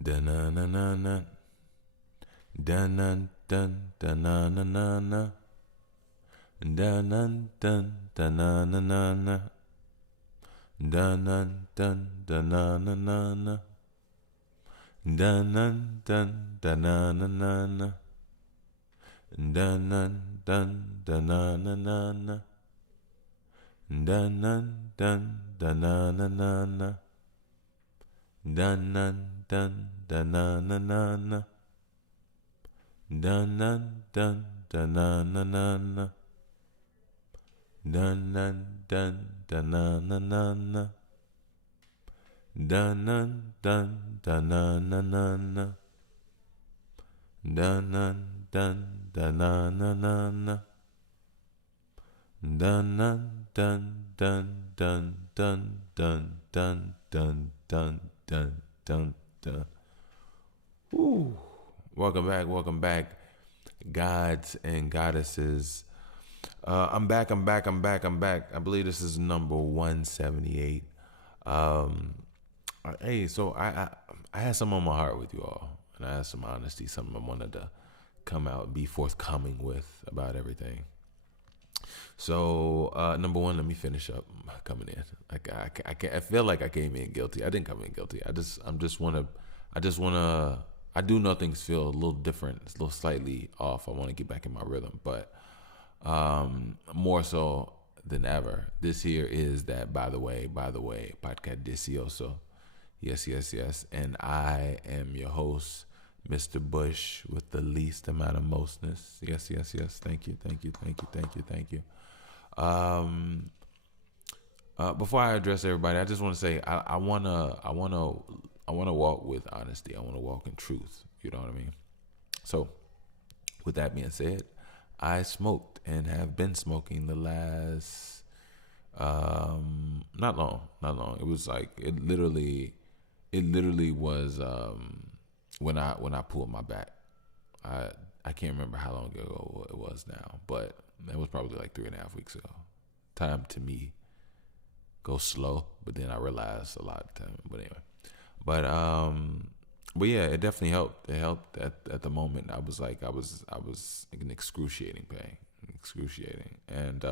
Da na na na na. Da na dun da na na na na. Da na dun da na na na na. Da na dun da na na na na. Da na dun da na na na na. Da na dun da na na na na. Da na dun da na na na na. Dun dun dun dun na na na na. Dun dun dun dun na na na na. Dun dun dun dun na na na na. Dun dun dun dun na na na na. Dun dun dun dun na na na na. Dun dun dun dun dun dun dun dun dun dun dun dun dun. Ooh. Welcome back, gods and goddesses. I'm back. I believe this is number 178. Hey, so I had some on my heart with you all, and I had some honesty, something I wanted to come out and be forthcoming with about everything. So number one, let me finish up coming in. Like I feel like I came in guilty. I didn't come in guilty. I do know things feel a little different, a little slightly off. I want to get back in my rhythm, but more so than ever, this here is that. By the way, podcast delicioso. Yes, and I am your host, Mr. Bush, with the least amount of mostness. Yes. Thank you. Before I address everybody, I just want to say I wanna walk with honesty. I want to walk in truth. You know what I mean? So, with that being said, I smoked and have been smoking the last not long. It was like it literally was when I pulled my back. I can't remember how long ago it was now, but it was probably like 3.5 weeks ago. Time to me go slow, but then I realized a lot of time. But anyway, but yeah, it definitely helped. It helped at the moment. I was in excruciating pain, and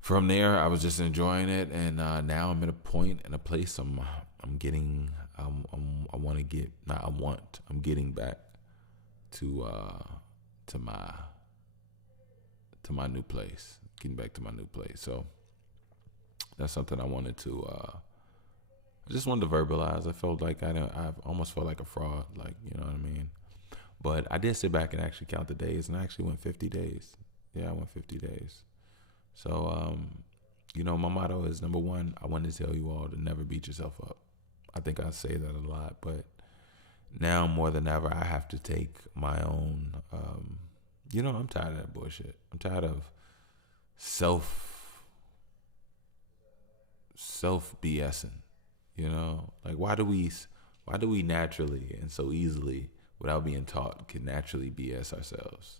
from there I was just enjoying it, and now I'm at a point and a place I'm getting. I'm getting back to my new place. Getting back to my new place. So that's something I wanted to. I just wanted to verbalize. I felt like I almost felt like a fraud. Like, you know what I mean. But I did sit back and actually count the days, and I actually went 50 days. Yeah, I went 50 days. So, my motto is, number one, I want to tell you all to never beat yourself up. I think I say that a lot, but now more than ever, I have to take my own. I'm tired of that bullshit. I'm tired of self BSing. Like why do we naturally and so easily, without being taught, can naturally BS ourselves?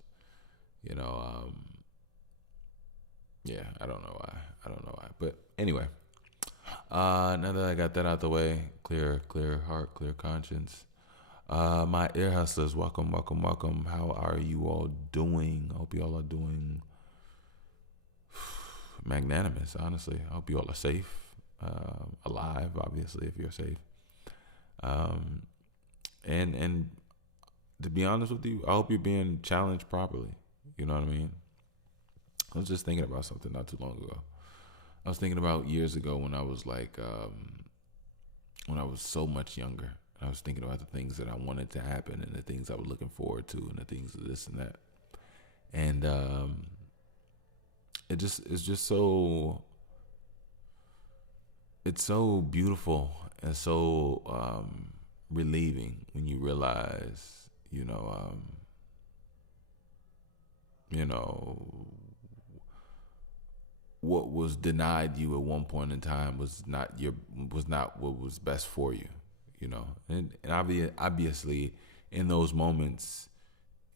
Yeah, I don't know why. But anyway, now that I got that out the way, clear heart, clear conscience. My ear hustlers, welcome. How are you all doing? I hope you all are doing magnanimous, honestly. I hope you all are safe, alive, obviously, if you're safe. And to be honest with you, I hope you're being challenged properly. You know what I mean? I was just thinking about something not too long ago. I was thinking about years ago when I was when I was so much younger. I was thinking about the things that I wanted to happen and the things I was looking forward to and the things of this and that. And it's so beautiful and so relieving when you realize, what was denied you at one point in time was not what was best for you, and obviously in those moments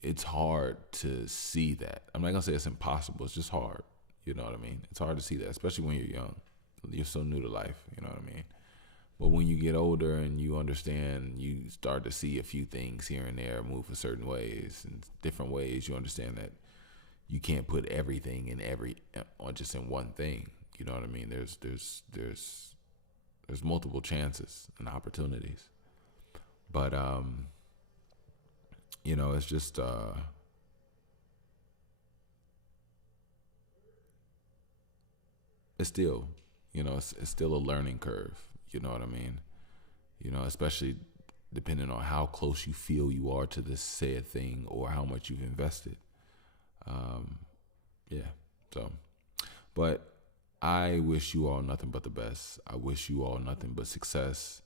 it's hard to see that. I'm not gonna say it's impossible, it's just hard. You know what I mean? It's hard to see that, especially when you're young. You're so new to life, you know what I mean? But when you get older and you understand, you start to see a few things here and there move in certain ways and different ways. You understand that you can't put everything in or just in one thing. You know what I mean? There's multiple chances and opportunities. But it's just it's still, it's still a learning curve. You know what I mean? Especially depending on how close you feel you are to this said thing or how much you've invested. Yeah. So, but I wish you all nothing but the best. I wish you all nothing but success,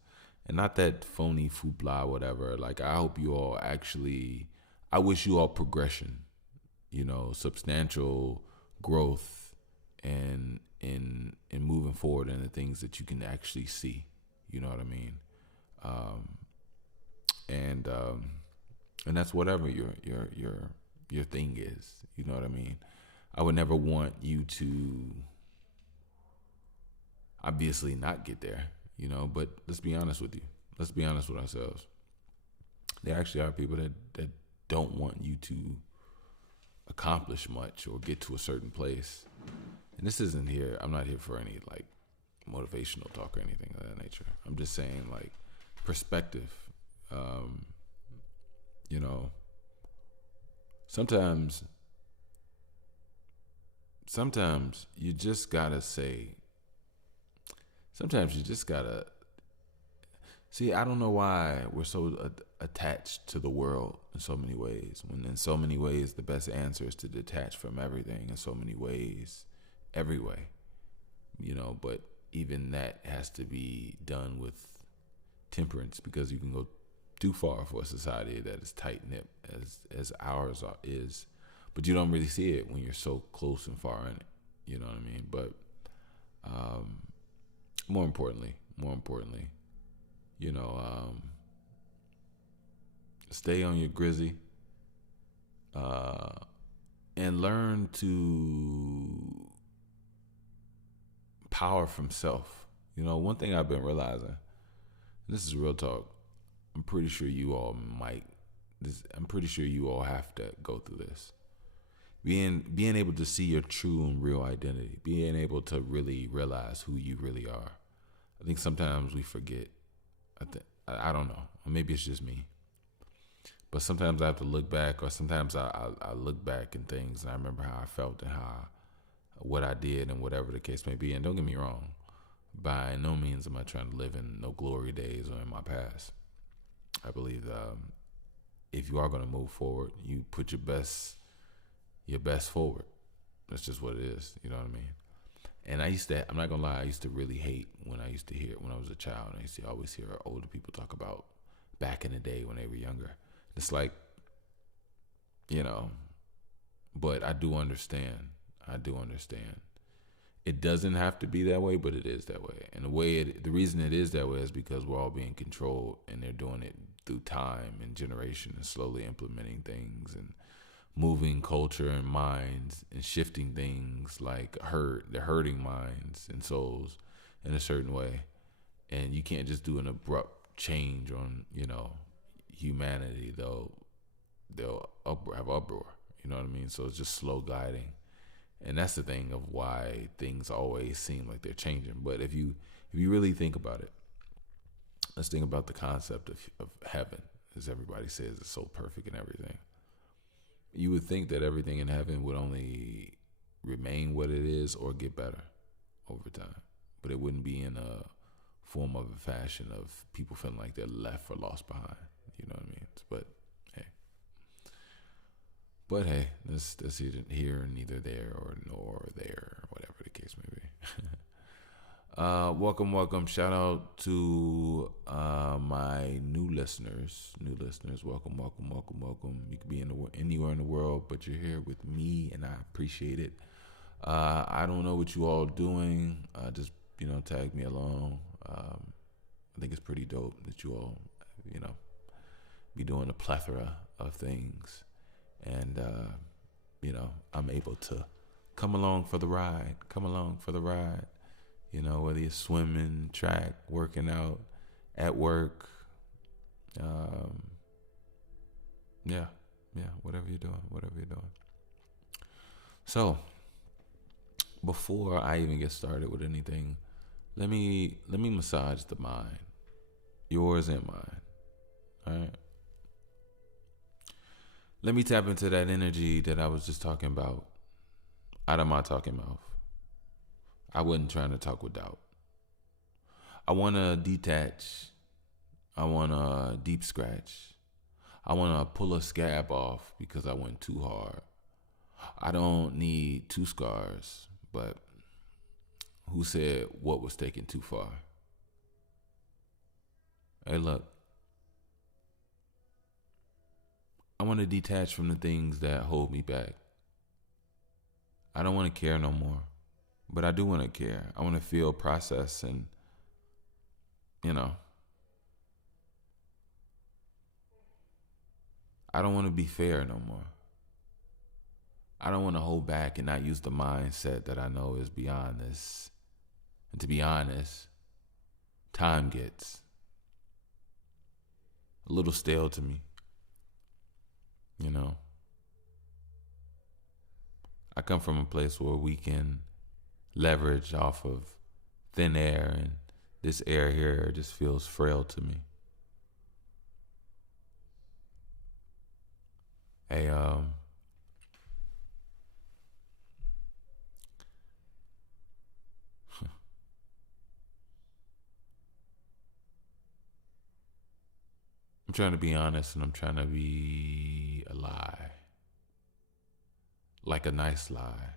and not that phony foopla, whatever. Like, I hope you all I wish you all progression, substantial growth, and in moving forward in the things that you can actually see. You know what I mean? And that's whatever your thing is. You know what I mean? I would never want you to obviously not get there, but let's be honest with you. Let's be honest with ourselves. There actually are people that don't want you to accomplish much or get to a certain place. And this isn't here. I'm not here for any like motivational talk or anything of that nature. I'm just saying like perspective. Sometimes you just gotta say. Sometimes you just gotta see. I don't know why we're so attached to the world in so many ways. When in so many ways the best answer is to detach from everything. In so many ways, every way. But even that has to be done with temperance, because you can go too far for a society that is tight knit as ours is, but you don't really see it when you're so close and far in it. You know what I mean? But more importantly, stay on your grizzy, and learn to power from self. One thing I've been realizing, this is real talk, I'm pretty sure you all have to go through this. Being able to see your true and real identity, being able to really realize who you really are. I think sometimes we forget. I don't know. Maybe it's just me. But sometimes I have to look back, or sometimes I look back in things and I remember how I felt and what I did and whatever the case may be. And don't get me wrong, by no means am I trying to live in no glory days or in my past. I believe if you are going to move forward, you put your best forward. That's just what it is. You know what I mean? And I'm not gonna lie, I used to really hate when I used to hear, when I was a child, I used to always hear older people talk about back in the day when they were younger. It's like, but I do understand. It doesn't have to be that way, but it is that way. And the reason it is that way is because we're all being controlled, and they're doing it through time and generation, and slowly implementing things and moving culture and minds and shifting things like they're hurting minds and souls in a certain way. And you can't just do an abrupt change on, humanity. They'll have uproar, you know what I mean? So it's just slow gliding. And that's the thing of why things always seem like they're changing. But if you really think about it, let's think about the concept of heaven. As everybody says, it's so perfect and everything. You would think that everything in heaven would only remain what it is or get better over time. But it wouldn't be in a form of a fashion of people feeling like they're left or lost behind. You know what I mean? But hey, that's either here, neither there, or nor there, whatever the case may be. Welcome. Shout out to my new listeners. Welcome. You could be anywhere in the world, but you're here with me, and I appreciate it. I don't know what you all doing. Just tag me along. I think it's pretty dope that you all be doing a plethora of things, and I'm able to come along for the ride. You know, whether you're swimming, track, working out, at work, um, yeah, whatever you're doing, whatever you're doing. So, before I even get started with anything, let me massage the mind, yours and mine. All right. Let me tap into that energy that I was just talking about out of my talking mouth. I wasn't trying to talk with doubt. I want to detach. I want to deep scratch. I want to pull a scab off because I went too hard. I don't need two scars, but who said what was taken too far? Hey, look, I want to detach from the things that hold me back. I don't want to care no more, but I do want to care. I want to feel, process, and, you know, I don't want to be fair no more. I don't want to hold back and not use the mindset that I know is beyond this. And to be honest, time gets a little stale to me, you know. I come from a place where we can leverage off of thin air, and this air here just feels frail to me. Hey, I'm trying to be honest and I'm trying to be a lie. Like a nice lie.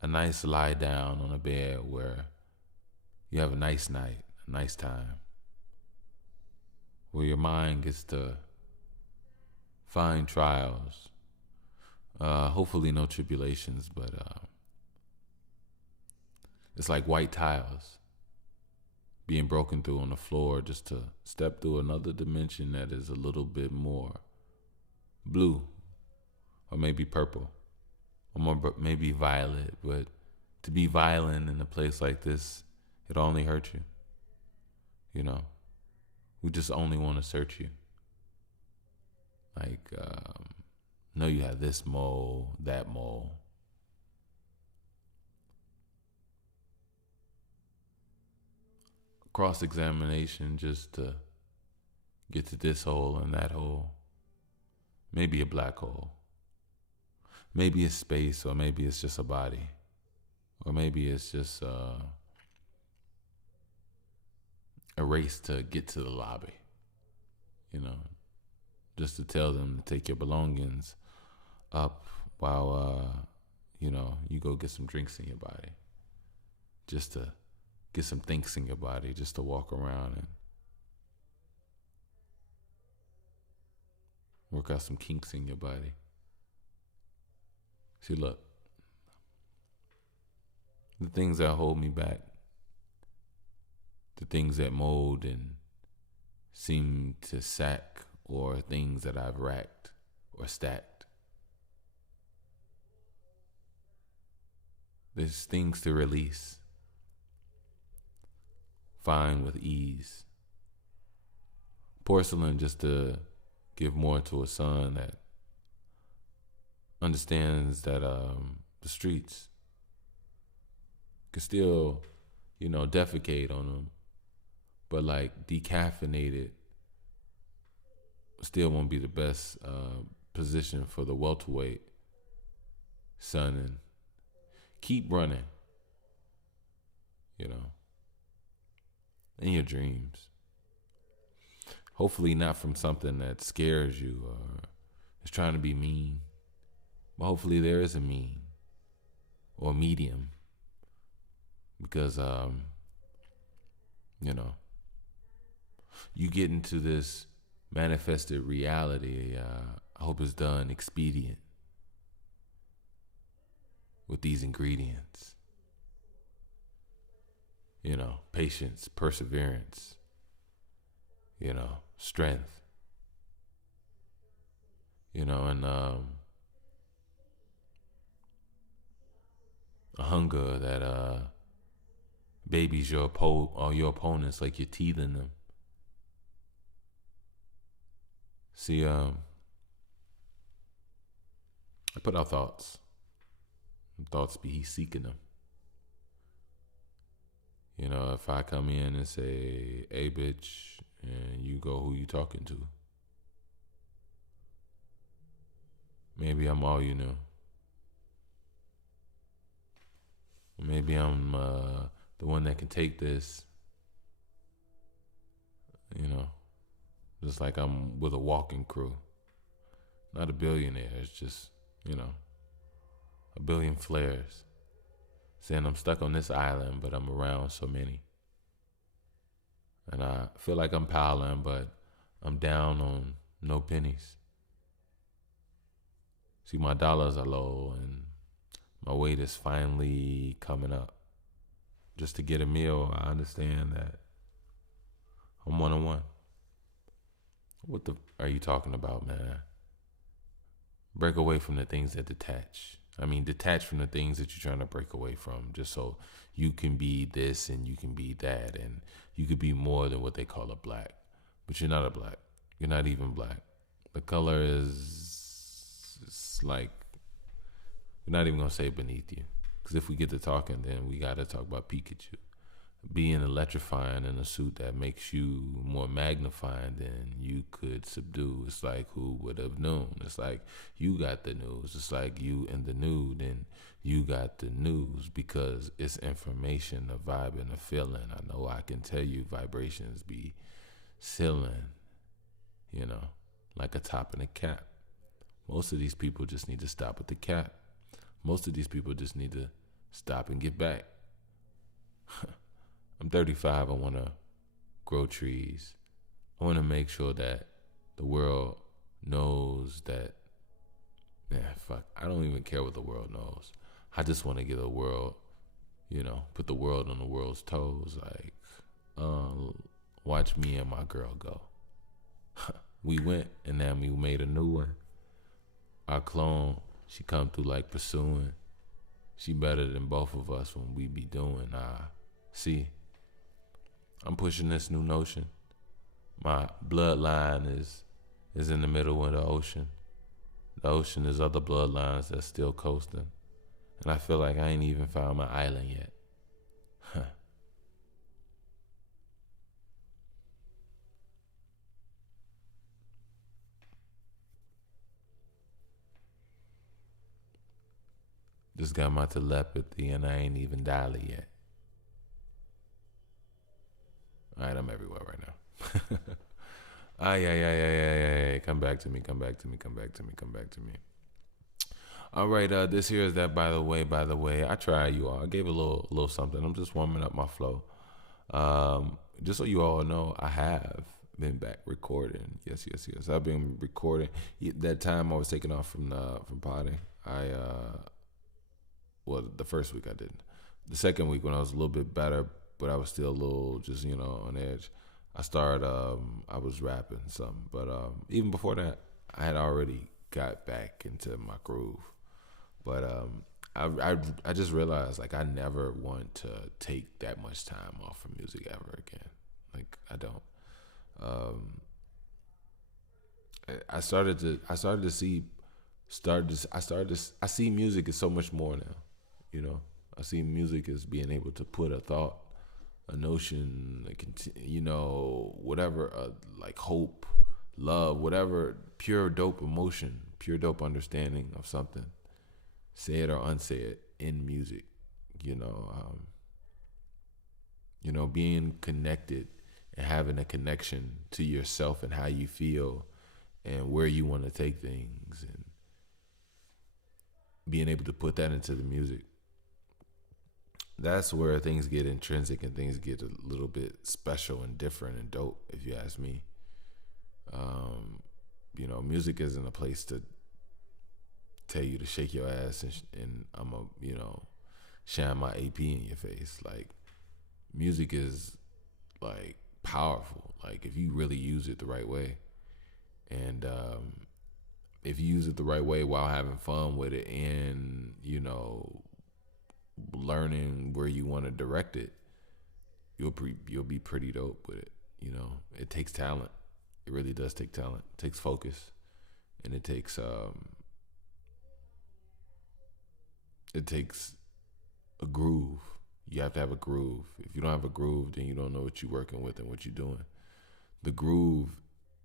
A nice lie down on a bed where you have a nice night, a nice time. Where your mind gets to find trials. Hopefully no tribulations, but it's like white tiles being broken through on the floor just to step through another dimension that is a little bit more blue, or maybe purple, or more maybe violet. But to be violent in a place like this, it only hurt you. You know, we just only want to search you. Like, know you have this mole, that mole. Cross examination just to get to this hole and that hole. Maybe a black hole. Maybe it's space, or maybe it's just a body. Or maybe it's just a race to get to the lobby. You know, just to tell them to take your belongings up while, you go get some drinks in your body. Just to get some thinks in your body, just to walk around and work out some kinks in your body. See, look, the things that hold me back, the things that mold and seem to sack, or things that I've racked or stacked. There's things to release. Find with ease. Porcelain just to give more to a son that understands that the streets can still, defecate on them, but like decaffeinated still won't be the best position for the welterweight son, and keep running, in your dreams. Hopefully not from something that scares you or is trying to be mean, but hopefully there is a mean or medium, because you get into this manifested reality. I hope it's done expedient with these ingredients. Patience, perseverance, strength, and a hunger that babies or your opponents like you're teething them. See, I put out thoughts. Thoughts be he seeking them. You know, if I come in and say, "Hey, bitch," and you go, "Who you talking to?" Maybe I'm all you know. Maybe I'm the one that can take this. You know, just like I'm with a walking crew. Not a billionaire. It's just, you know, a billion flares. Saying I'm stuck on this island, but I'm around so many. And I feel like I'm piling, but I'm down on no pennies. See, my dollars are low and my weight is finally coming up. Just to get a meal, I understand that I'm 1-on-1. What the are you talking about, man? Break away from the things that detach. I mean, detach from the things that you're trying to break away from, just so you can be this and you can be that, and you could be more than what they call a black. But you're not a black. You're not even black. The color is it's like, we're not even gonna say beneath you, because if we get to talking, then we gotta talk about Pikachu being electrifying in a suit that makes you more magnifying than you could subdue. It's like, who would have known? It's like you got the news. It's like you in the nude and you got the news, because it's information, a vibe, and a feeling. I know I can tell you vibrations be ceiling, you know, like a top and a cap. Most of these people just need to stop at the cap. Most of these people just need to stop and get back. I'm 35. I want to grow trees. I want to make sure that the world knows that, man, fuck, I don't even care what the world knows. I just want to get the world, you know, put the world on the world's toes. Like, watch me and my girl go. We went and then we made a new one. Our clone, she come through like pursuing. She better than both of us when we be doing. See, I'm pushing this new notion. My bloodline is in the middle of the ocean. The ocean is other bloodlines that's still coasting. And I feel like I ain't even found my island yet. Just got my telepathy and I ain't even dialed it yet. All right, I'm everywhere right now. Yeah. Come back to me. All right, this here is that. By the way, I tried you all. I gave a little something. I'm just warming up my flow. Just so you all know, I have been back recording. Yes. I've been recording. That time I was taking off from potting. The first week I didn't. The second week when I was a little bit better, but I was still a little just, on edge. I started, I was rapping something. But even before that, I had already got back into my groove. But I just realized, like, I never want to take that much time off from music ever again. Like, I don't. I see music as so much more now. I see music as being able to put a thought, a notion, whatever, like hope, love, whatever, pure dope emotion, pure dope understanding of something, say it or unsay it, in music. Being connected and having a connection to yourself and how you feel and where you want to take things, and being able to put that into the music. That's where things get intrinsic and things get a little bit special and different and dope, if you ask me. Music isn't a place to tell you to shake your ass and I'm shine my AP in your face. Like, music is like powerful. Like, if you really use it the right way, and if you use it the right way while having fun with it, and learning where you want to direct it, you'll be pretty dope with it. You know, it takes talent. It really does take talent. It takes focus, and it takes a groove. You have to have a groove. If you don't have a groove, then you don't know what you're working with and what you're doing. The groove,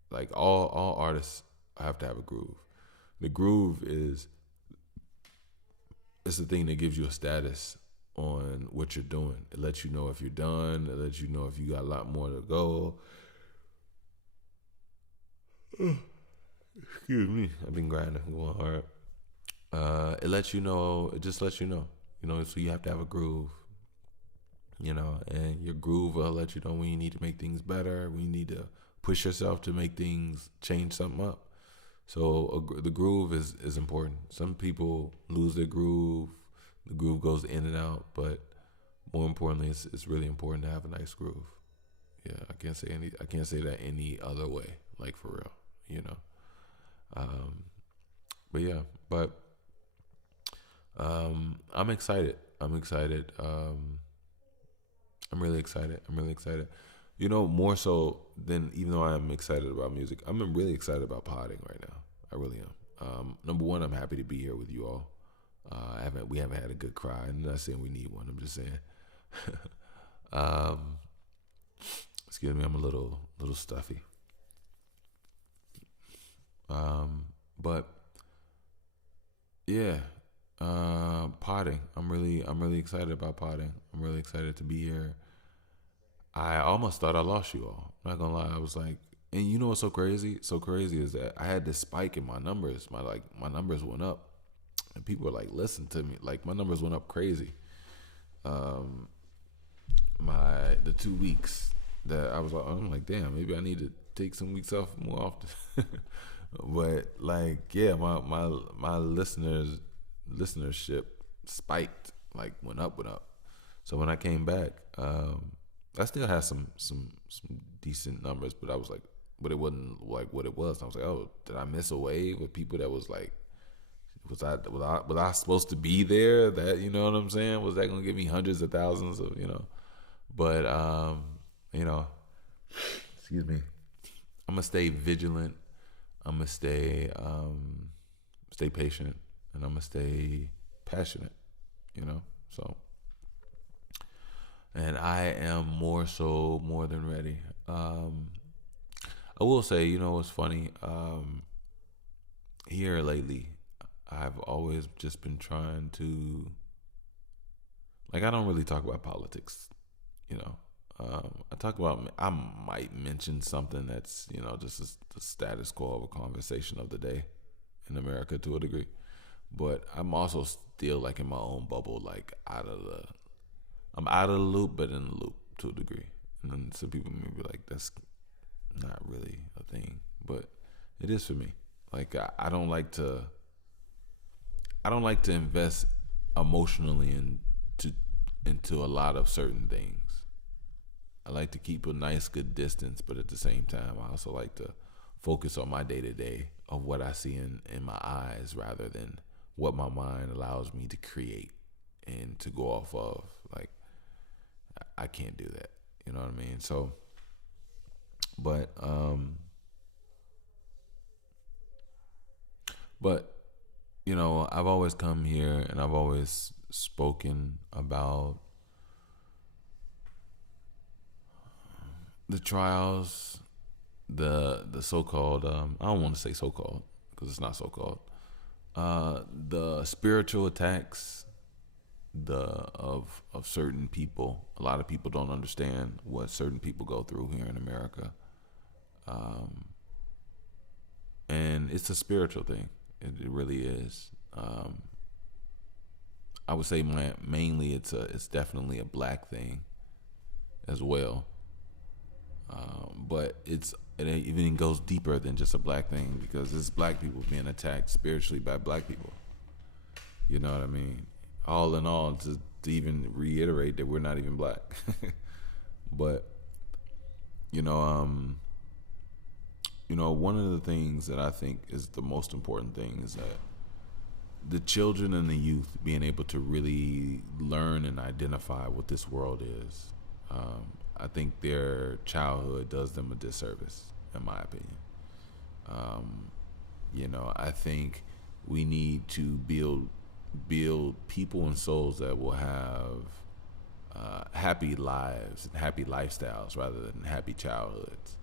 like all artists have to have a groove. The groove is it's the thing that gives you a status on what you're doing. It lets you know if you're done. It lets you know if you got a lot more to go. Excuse me. I've been grinding, going hard. It lets you know. It just lets you know. You know, so you have to have a groove. You know, and your groove will let you know when you need to make things better, when you need to push yourself to make things, change something up. So the groove is important. Some people lose their groove. The groove goes in and out, but more importantly, it's really important to have a nice groove. Yeah, I can't say that any other way, like for real, you know. But yeah, I'm excited. I'm excited. I'm really excited. You know, more so than, even though I am excited about music, I'm really excited about podding right now. I really am. Number one, I'm happy to be here with you all. We haven't had a good cry. I'm not saying we need one. I'm just saying. Excuse me, I'm a little stuffy. But yeah, podding. I'm really excited about podding. I'm really excited to be here. I almost thought I lost you all. I'm not gonna lie. I was like, and you know what's so crazy? So crazy is that I had this spike in my numbers. My numbers went up, and people were like, listen to me. Like, my numbers went up crazy. The 2 weeks that I was like, I'm like, damn, maybe I need to take some weeks off more often. But like, yeah, my listenership spiked, like went up. So when I came back, I still had some decent numbers, but I was like, but it wasn't like what it was. And I was like, oh, did I miss a wave with people that was like, was I supposed to be there? That, you know what I'm saying? Was that gonna give me hundreds of thousands of, you know? But you know, excuse me. I'm gonna stay vigilant. I'm gonna stay patient, and I'm gonna stay passionate. You know, so. And I am more than ready. I will say, you know, what's funny? Here lately, I've always just been trying to, like, I don't really talk about politics, you know. I might mention something that's, you know, just the status quo of a conversation of the day in America to a degree. But I'm also still, like, in my own bubble, like, I'm out of the loop, but in the loop to a degree. And then some people may be like, that's not really a thing, but it is for me. Like, I don't like to invest emotionally into a lot of certain things. I like to keep a nice, good distance, but at the same time, I also like to focus on my day-to-day of what I see in my eyes rather than what my mind allows me to create and to go off of. Like, I can't do that. You know what I mean? So, but you know, I've always come here and I've always spoken about the trials, the so-called, I don't want to say so-called because it's not so-called, the spiritual attacks of certain people. A lot of people don't understand what certain people go through here in America. And it's a spiritual thing. It really is. I would say mainly it's definitely a black thing as well. But it even goes deeper than just a black thing because it's black people being attacked spiritually by black people. You know what I mean? All in all, to even reiterate that we're not even black. But you know, one of the things that I think is the most important thing is that the children and the youth being able to really learn and identify what this world is. I think their childhood does them a disservice, in my opinion. I think we need to build people and souls that will have happy lives and happy lifestyles rather than happy childhoods.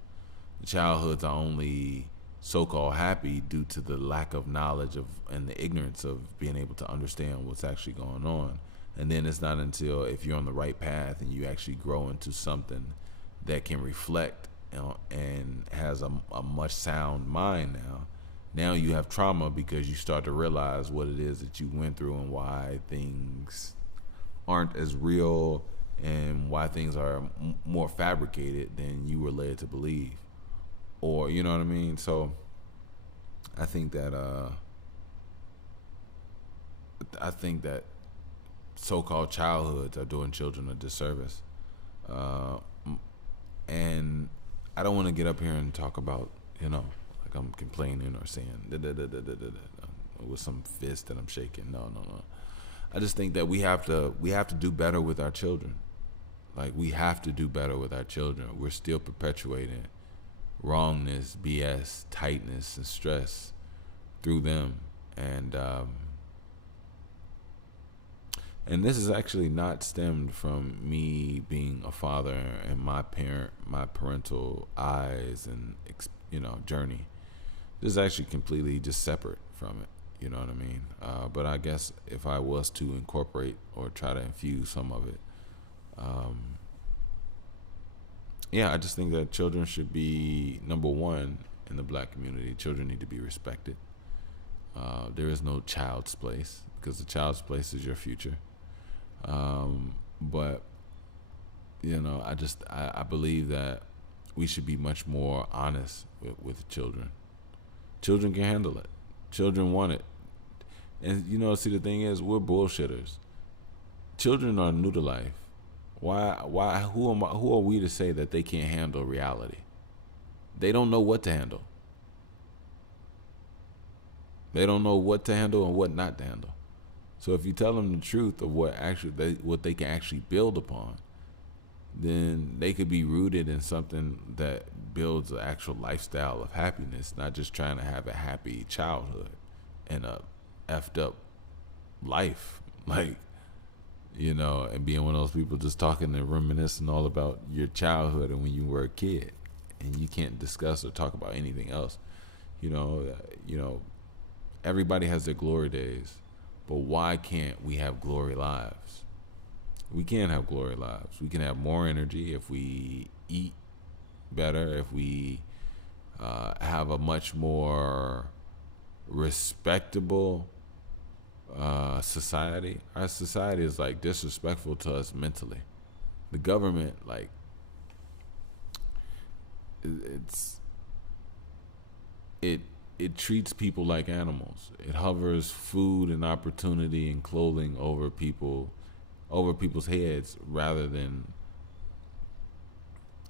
The childhoods are only so-called happy due to the lack of knowledge of and the ignorance of being able to understand what's actually going on. And then it's not until if you're on the right path and you actually grow into something that can reflect, and has a much sound mind now you have trauma because you start to realize what it is that you went through and why things aren't as real and why things are more fabricated than you were led to believe, or you know what I mean. So I think that so-called childhoods are doing children a disservice, and I don't want to get up here and talk about, like I'm complaining or saying with some fist that I'm shaking. No. I just think that we have to do better with our children. Like, we have to do better with our children. We're still perpetuating wrongness, BS, tightness, and stress through them. And this is actually not stemmed from me being a father and my parental eyes and journey. This is actually completely just separate from it. You know what I mean? But I guess if I was to incorporate or try to infuse some of it, I just think that children should be number one in the black community. Children need to be respected. There is no child's place, because the child's place is your future. But I believe that we should be much more honest with children. Children can handle it. Children want it. And see, the thing is, we're bullshitters. Children are new to life. Why who are we to say that they can't handle reality? They don't know what to handle. They don't know what to handle and what not to handle. So if you tell them the truth of what they can actually build upon, then they could be rooted in something that builds an actual lifestyle of happiness, not just trying to have a happy childhood and a effed up life, and being one of those people just talking and reminiscing all about your childhood and when you were a kid, and you can't discuss or talk about anything else. Everybody has their glory days. But why can't we have glory lives? We can have glory lives. We can have more energy if we eat better, if we have a much more respectable society. Our society is disrespectful to us mentally. The government, it treats people like animals. It hovers food and opportunity and clothing over people's heads rather than,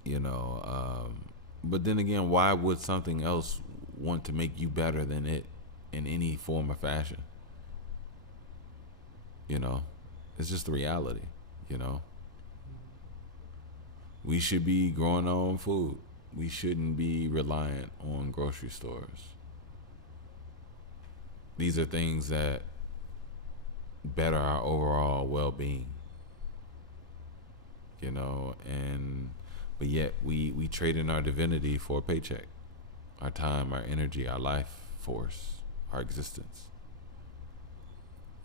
but then again, why would something else want to make you better than it in any form or fashion? It's just the reality, We should be growing our own food. We shouldn't be reliant on grocery stores. These are things that better our overall well-being, but yet we trade in our divinity for a paycheck, our time, our energy, our life force, our existence.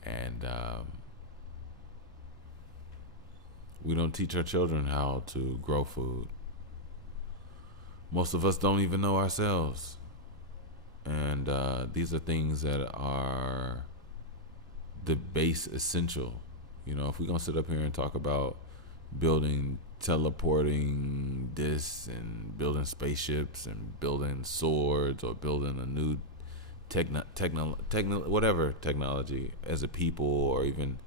And we don't teach our children how to grow food. Most of us don't even know ourselves. And these are things that are the base essential. If we're going to sit up here and talk about teleporting this and building spaceships and building swords or building a new whatever technology as a people, or even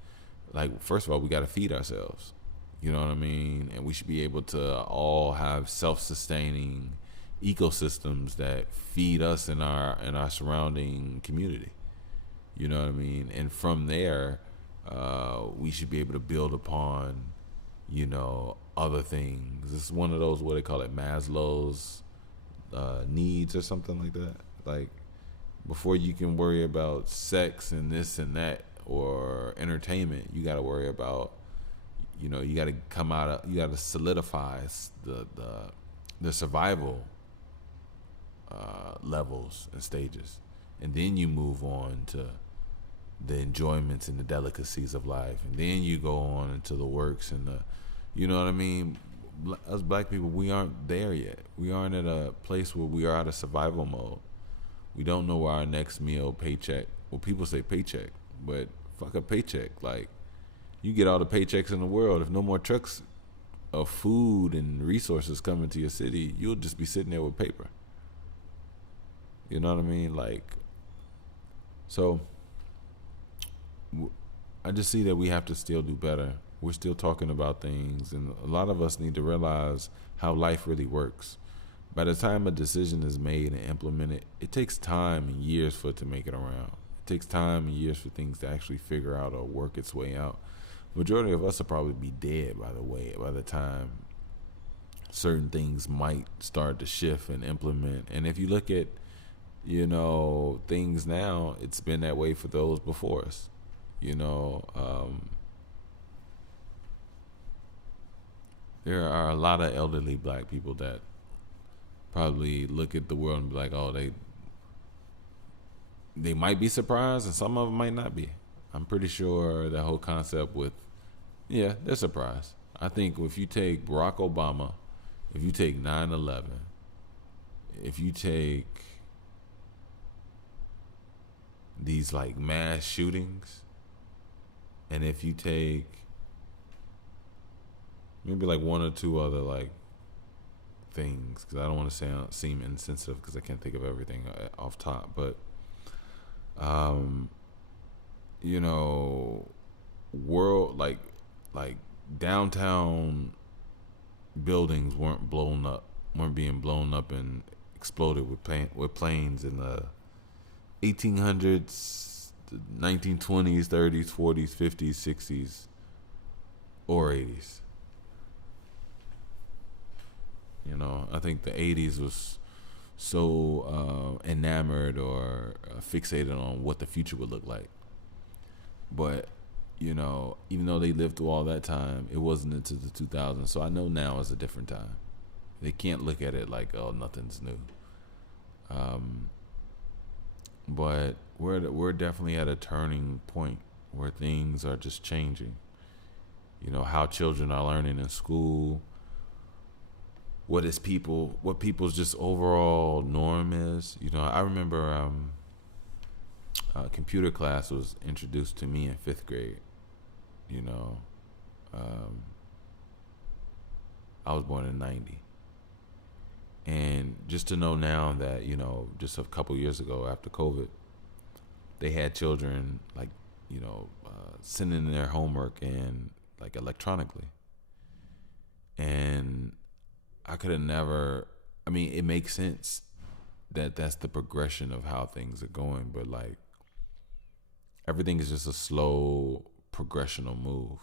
first of all, we got to feed ourselves. You know what I mean? And we should be able to all have self-sustaining ecosystems that feed us and our surrounding community. You know what I mean? And from there, we should be able to build upon, other things. It's one of those, what they call it, Maslow's needs or something like that. Like, before you can worry about sex and this and that or entertainment, you got to worry about, you got to you got to solidify the survival levels and stages, and then you move on to the enjoyments and the delicacies of life, and then you go on into the works and the, you know what I mean. Us black people, we aren't there yet. We aren't at a place where we are out of survival mode. We don't know where our next meal, paycheck. Well, people say paycheck, but fuck a paycheck. Like, you get all the paychecks in the world. If no more trucks of food and resources come into your city, you'll just be sitting there with paper. You know what I mean? Like, so I just see that we have to still do better. We're still talking about things, and a lot of us need to realize how life really works. By the time a decision is made and implemented, it takes time and years for it to make it around. It takes time and years for things to actually figure out or work its way out. Majority of us will probably be dead by the time certain things might start to shift and implement. And if you look at, things now, it's been that way for those before us. There are a lot of elderly black people that probably look at the world and be like, oh, they might be surprised, and some of them might not be. I'm pretty sure that whole concept with, yeah, they're surprised. I think if you take Barack Obama, if you take 9/11, if you take these like mass shootings, and if you take maybe like one or two other like things, because I don't want to seem insensitive because I can't think of everything off top, but world like downtown buildings weren't being blown up and exploded with planes in the 1800s, the 1920s, 30s, 40s, 50s, 60s, or 80s. I think the 80s was so enamored or fixated on what the future would look like. But, even though they lived through all that time, it wasn't until the 2000s. So I know now is a different time. They can't look at it like, oh, nothing's new. But we're definitely at a turning point where things are just changing. How children are learning in school, what people's just overall norm is. I remember computer class was introduced to me in 5th grade. I was born in 90. And just to know now that, just a couple years ago after COVID, they had children like, sending their homework in like electronically. And I could have never, it makes sense that that's the progression of how things are going, but like everything is just a slow progressional move,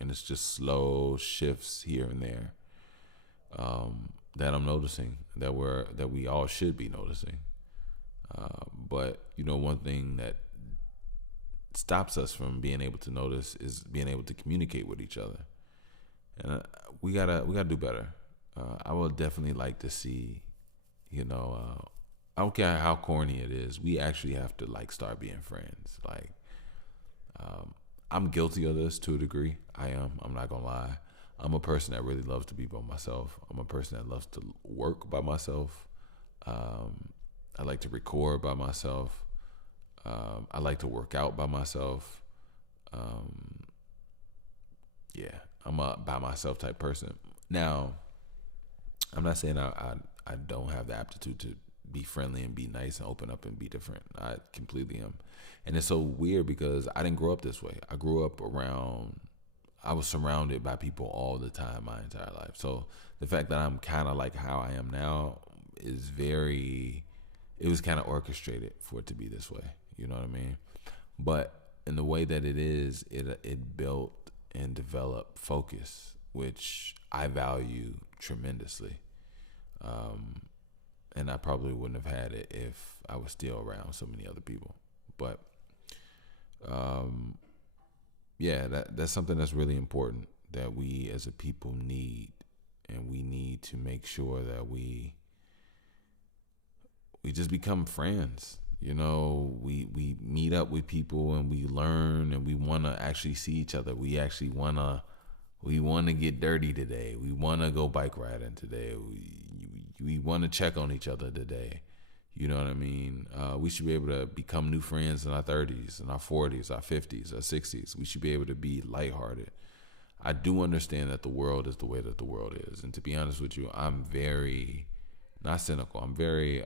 and it's just slow shifts here and there that I'm noticing that we all should be noticing. But one thing that stops us from being able to notice is being able to communicate with each other. And we gotta do better. I would definitely like to see, I don't care how corny it is, we actually have to like start being friends. Like, I'm guilty of this to a degree. I'm not gonna lie. I'm a person that really loves to be by myself. I'm a person that loves to work by myself. I like to record by myself. I like to work out by myself. Yeah, I'm a by myself type person. Now, I'm not saying I don't have the aptitude to be friendly and be nice and open up and be different. I completely am. And it's so weird because I didn't grow up this way. I was surrounded by people all the time my entire life. So the fact that I'm kind of like how I am now it was kind of orchestrated for it to be this way. You know what I mean? But in the way that it is, it built and developed focus which I value tremendously. And I probably wouldn't have had it if I was still around so many other people. But yeah, that's something that's really important that we as a people need, and we need to make sure that we just become friends. You know, we meet up with people and we learn, and we want to actually see each other. We actually want to get dirty today. We want to go bike riding today. We want to check on each other today. You know what I mean? We should be able to become new friends in our 30s, in our 40s, our 50s, our 60s. We should be able to be lighthearted. I do understand that the world is the way that the world is. And to be honest with you, I'm very, not cynical, I'm very,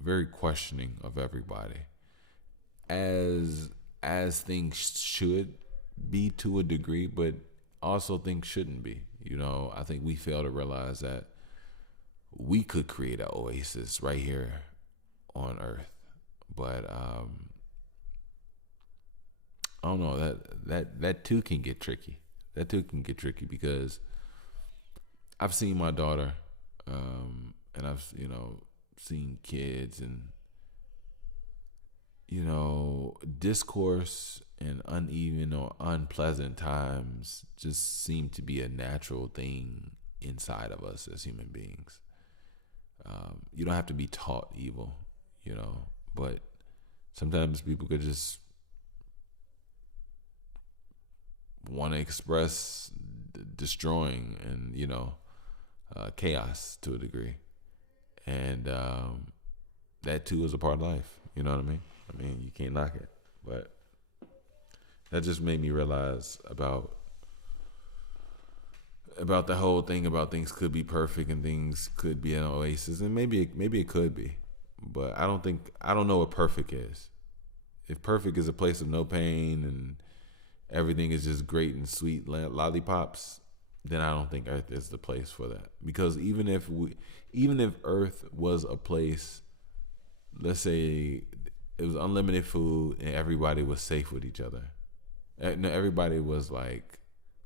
very questioning of everybody. As things should be to a degree, but also things shouldn't be. You know, I think we fail to realize that we could create an oasis right here on Earth, but I don't know, that too can get tricky. That too can get tricky because I've seen my daughter, and I've seen kids, and discourse and uneven or unpleasant times just seem to be a natural thing inside of us as human beings. You don't have to be taught evil, but sometimes people could just want to express destroying and, chaos to a degree. And that too is a part of life. You know what I mean? I mean, you can't knock it. But that just made me realize about the whole thing about things could be perfect and things could be an oasis, and maybe it could be, but I don't know what perfect is. If perfect is a place of no pain and everything is just great and sweet lollipops, then I don't think Earth is the place for that. Because even if Earth was a place, let's say it was unlimited food and everybody was safe with each other, everybody was like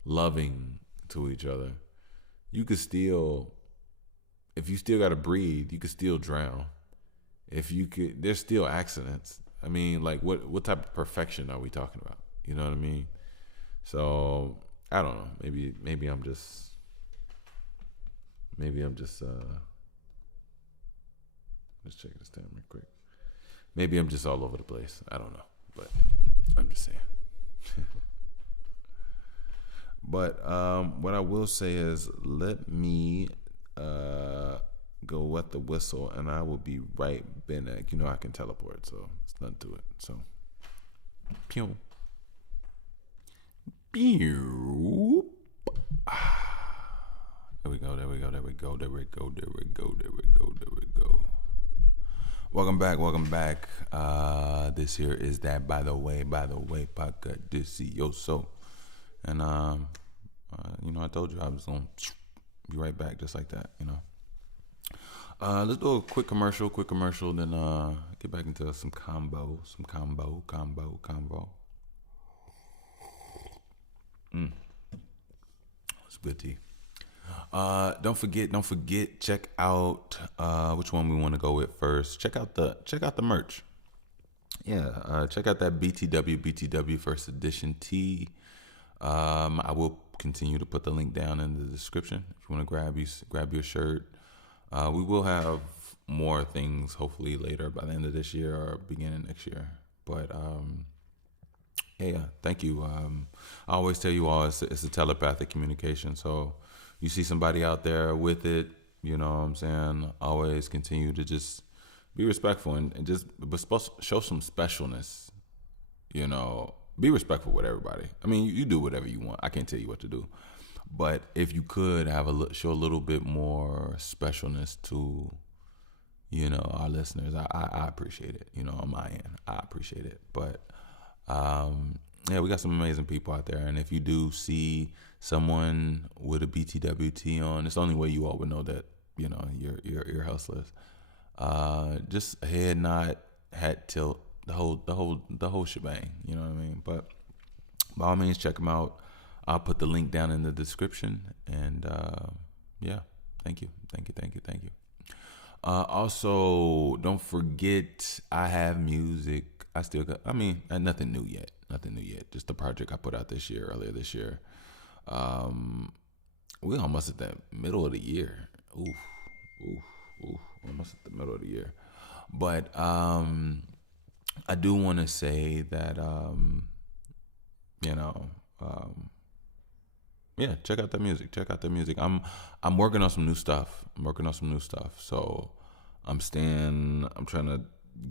loving to each other, you could still, if you still got to breathe, you could still drown. There's still accidents. I mean, like what type of perfection are we talking about? You know what I mean? So I don't know. Maybe I'm just let's check this time real quick. Maybe I'm just all over the place. I don't know, but I'm just saying. But what I will say is, let me go wet the whistle, and I will be right back. I can teleport, so it's nothing to it. So, pew, pew. There we go. Welcome back. This here is that by the way, podcast delicioso. And I told you I was gonna be right back just like that. Let's do a quick commercial, then get back into some combo. It's good tea. Don't forget, check out which one we want to go with first. Check out the merch. Yeah, check out that BTW first edition tee. I will continue to put the link down in the description if you want to grab your shirt. We will have more things hopefully later by the end of this year or beginning next year. But yeah, thank you. I always tell you all it's a telepathic communication. So you see somebody out there with it, you know what I'm saying? Always continue to just be respectful and just show some specialness, Be respectful with everybody. I mean, you do whatever you want. I can't tell you what to do. But if you could show a little bit more specialness to, our listeners, I appreciate it. On my end, I appreciate it. But yeah, we got some amazing people out there. And if you do see someone with a BTWT on, it's the only way you all would know that you're hustlers. Just a head nod, hat tilt, the whole shebang. You know what I mean? But by all means, check them out. I'll put the link down in the description. And yeah, thank you. Also, don't forget, I have music. I still got, I mean, nothing new yet. Just the project I put out earlier this year. We almost at the middle of the year. Oof, almost at the middle of the year. But I do want to say that, you know, yeah, check out the music. I'm working on some new stuff. So I'm trying to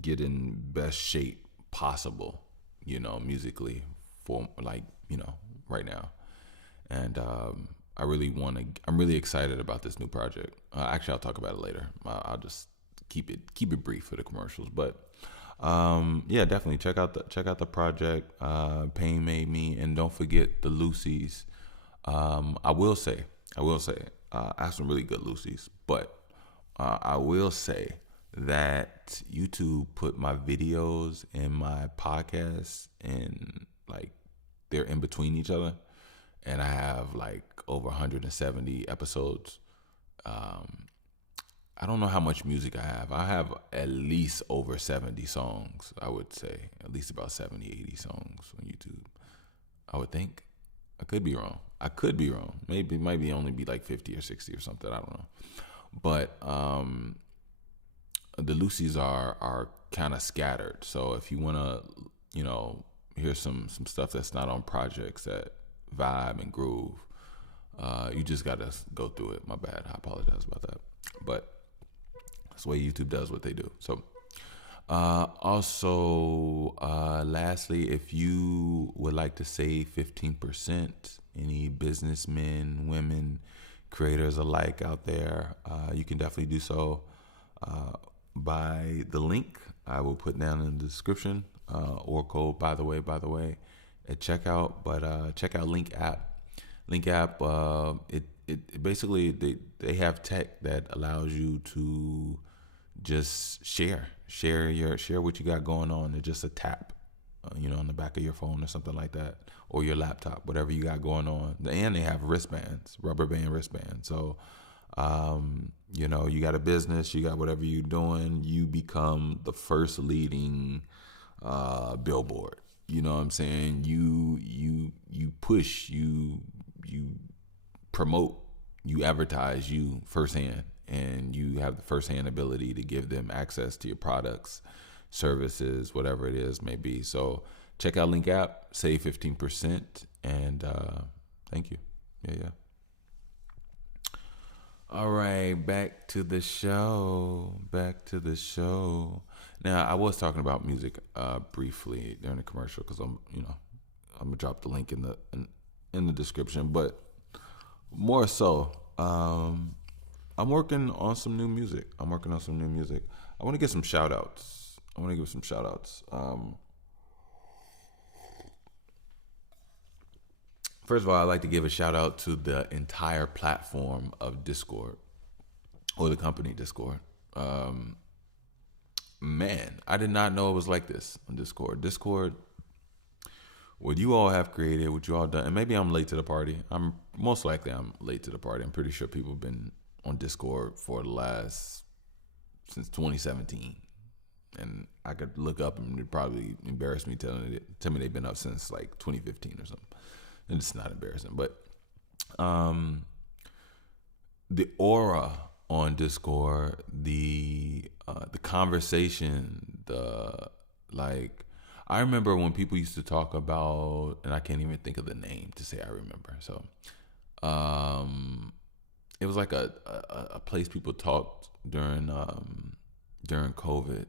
get in best shape possible, musically for right now. And I'm really excited about this new project. Actually, I'll talk about it later. I'll just keep it brief for the commercials. But yeah, definitely check out the project. Pain Made Me, and don't forget the Lucy's. I will say, I have some really good Lucy's, but I will say that YouTube put my videos and my podcasts in, like, they're in between each other, and I have like over 170 episodes. I don't know how much music I have. I have at least over 70 songs, I would say. At least about 70, 80 songs on YouTube, I would think. I could be wrong. Maybe it might only be like 50 or 60 or something. I don't know. But the Lucy's are kind of scattered. So if you want to, hear some stuff that's not on projects that vibe and groove, you just got to go through it. My bad. I apologize about that. But that's the way YouTube does what they do. So also, lastly, if you would like to save 15%, any businessmen, women, creators alike out there, you can definitely do so by the link I will put down in the description, or code by the way at checkout. But check out Link App. It basically, they have tech that allows you to just share what you got going on. It's just a tap, on the back of your phone or something like that, or your laptop, whatever you got going on. And they have wristbands, rubber band wristbands. So, you got a business, you got whatever you're doing, you become the first leading billboard. You know what I'm saying? You push, you promote, you advertise you firsthand, and you have the firsthand ability to give them access to your products, services, whatever it is may be. So check out Link App, save 15%, and thank you. Yeah. All right, back to the show. Now, I was talking about music briefly during the commercial, because I'm gonna drop the link in the description, but more so, I'm working on some new music. I want to get some shout outs. First of all, I'd like to give a shout out to the entire platform of Discord, or the company Discord. Man, I did not know it was like this on Discord. What you all have created, what you all done, and maybe I'm late to the party. I'm late to the party. I'm pretty sure people have been on Discord since 2017, and I could look up and it'd probably embarrass me tell me they've been up since like 2015 or something. And it's not embarrassing, but the aura on Discord, the conversation, I remember when people used to talk about, and I can't even think of the name to say I remember. So, it was like a place people talked during COVID,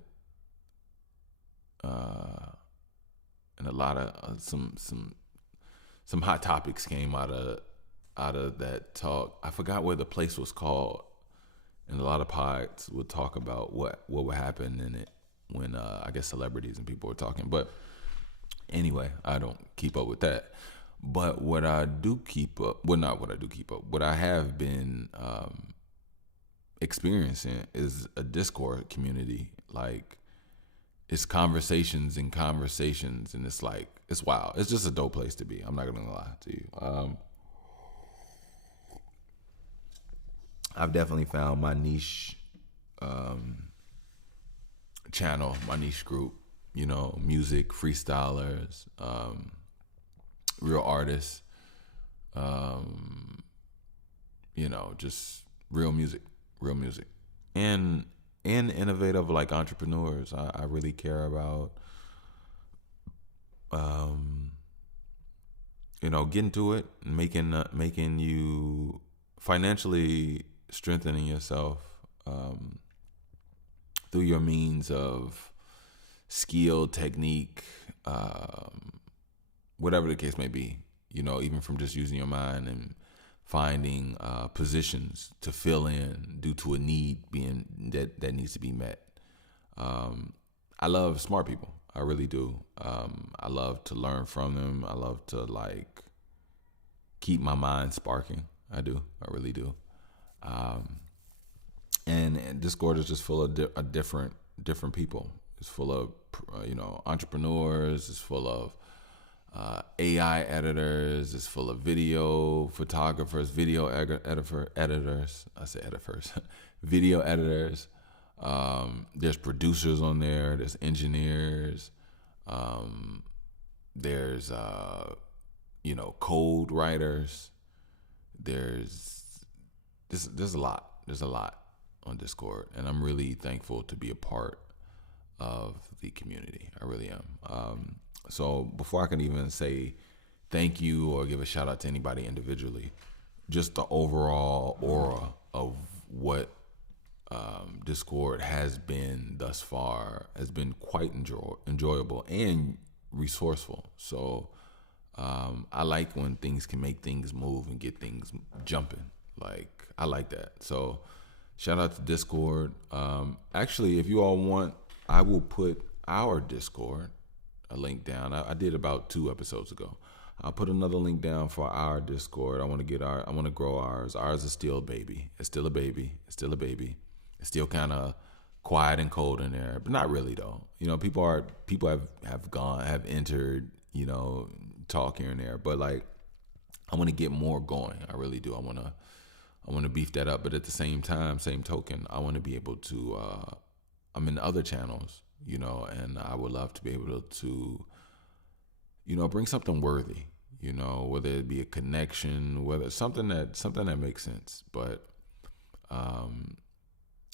and a lot of some hot topics came out of that talk. I forgot what the place was called, and a lot of pods would talk about what would happen in it when I guess celebrities and people were talking. But anyway, I don't keep up with that. But what I do keep up, what I have been experiencing is a Discord community. Like, it's conversations and conversations, and it's like it's wild. It's just a dope place to be. I'm not gonna lie to you. I've definitely found my niche channel, my niche group. You know, music, freestylers, real artists. You know, just real music, and innovative like entrepreneurs. I really care about, you know, getting to it, making you financially strengthening yourself through your means of skill, technique, whatever the case may be. You know, even from just using your mind and finding positions to fill in due to a need being that needs to be met. I love smart people. I really do. I love to learn from them. I love to like keep my mind sparking. I do. I really do. And Discord is just full of different people. It's full of you know, entrepreneurs. It's full of AI editors. It's full of video photographers, video editors. I say editors, video editors. There's producers on there. There's engineers. There's you know, code writers. There's a lot. There's a lot on Discord, and I'm really thankful to be a part of the community. I really am. So before I can even say thank you or give a shout out to anybody individually, just the overall aura of what Discord has been thus far has been quite enjoyable and resourceful. So I like when things can make things move and get things jumping. Like, I like that. So shout out to Discord. Actually, if you all want, I will put our Discord a link down. I did about 2 episodes ago. I'll put another link down for our Discord. I want to grow ours. Ours is still a baby. It's still a baby. It's still a baby. It's still kind of quiet and cold in there, but not really though. You know, people have entered, you know, talk here and there, but like, I want to get more going. I really do. I want to beef that up, but at the same time, same token, I want to be able to, I'm in other channels, you know, and I would love to be able to, you know, bring something worthy, you know, whether it be a connection, whether something that makes sense. But,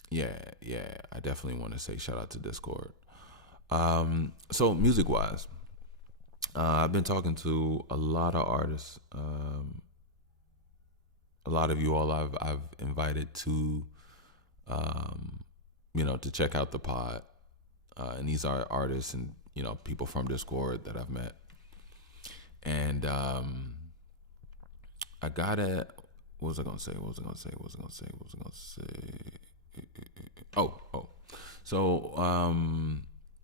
yeah, I definitely want to say shout out to Discord. So music wise, I've been talking to a lot of artists, a lot of you all I've invited to, you know, to check out the pod. And these are artists and, you know, people from Discord that I've met. And I gotta, what was I gonna say? So,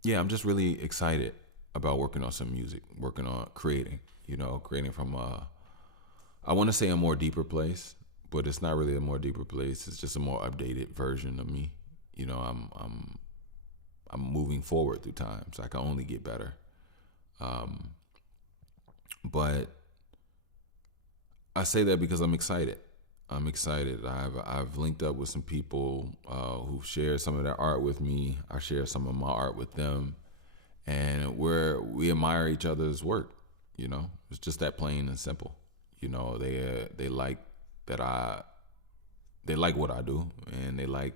yeah, I'm just really excited about working on some music, working on creating from I want to say a more deeper place, but it's not really a more deeper place. It's just a more updated version of me. You know, I'm moving forward through time, so I can only get better. But I say that because I'm excited. I've linked up with some people who've shared some of their art with me. I share some of my art with them, and we admire each other's work. You know, it's just that plain and simple. You know, they like that they like what I do, and they like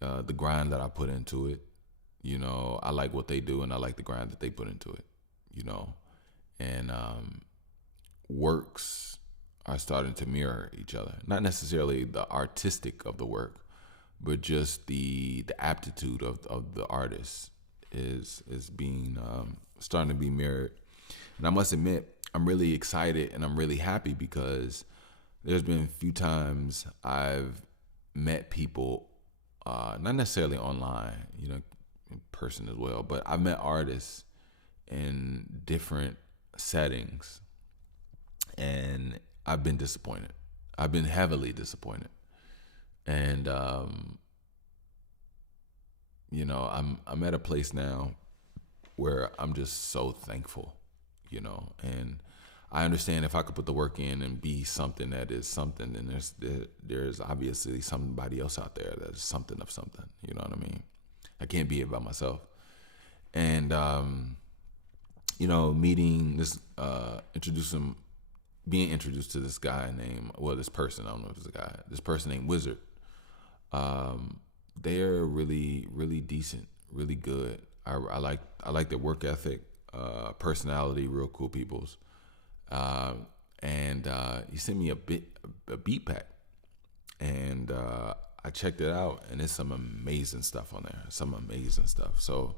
the grind that I put into it. You know, I like what they do, and I like the grind that they put into it. You know, and works are starting to mirror each other. Not necessarily the artistic of the work, but just the aptitude of the artist is being starting to be mirrored. And I must admit, I'm really excited and I'm really happy because there's been a few times I've met people, not necessarily online, you know, in person as well, but I've met artists in different settings, and I've been disappointed. I've been heavily disappointed. And I'm at a place now where I'm just so thankful, and I understand if I could put the work in and be something that is something, then there's obviously somebody else out there that's something of something. You know what I mean? I can't be it by myself. And meeting this, being introduced to this guy this person. I don't know if it's a guy. This person named Wizard. They're really, really decent, really good. I like their work ethic, personality, real cool peoples. And he sent me a beat pack, and I checked it out, and there's some amazing stuff on there. Some amazing stuff. So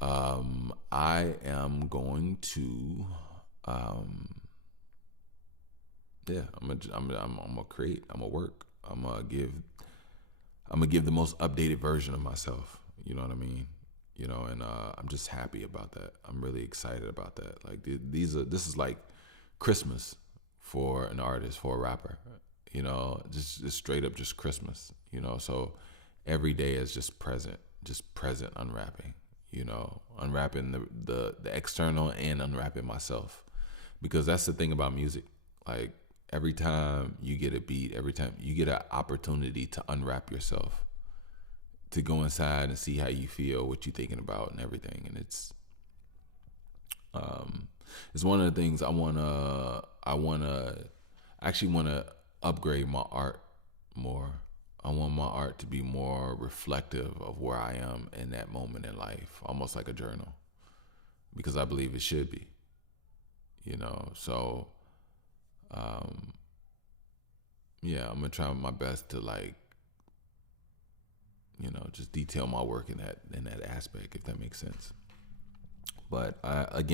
I am going to, I'm gonna create. I'm gonna work. I'm gonna give the most updated version of myself. You know what I mean? And I'm just happy about that. I'm really excited about that. Like this is like Christmas for an artist, for a rapper. Just straight up just Christmas. So every day is just present unwrapping. Unwrapping the external and unwrapping myself, because that's the thing about music. Like every time you get a beat, every time you get an opportunity to unwrap yourself, to go inside and see how you feel, what you're thinking about, and everything. And it's one of the things I actually wanna upgrade my art more. I want my art to be more reflective of where I am in that moment in life, almost like a journal, because I believe it should be. So I'm gonna try my best to just detail my work in that aspect, if that makes sense. But I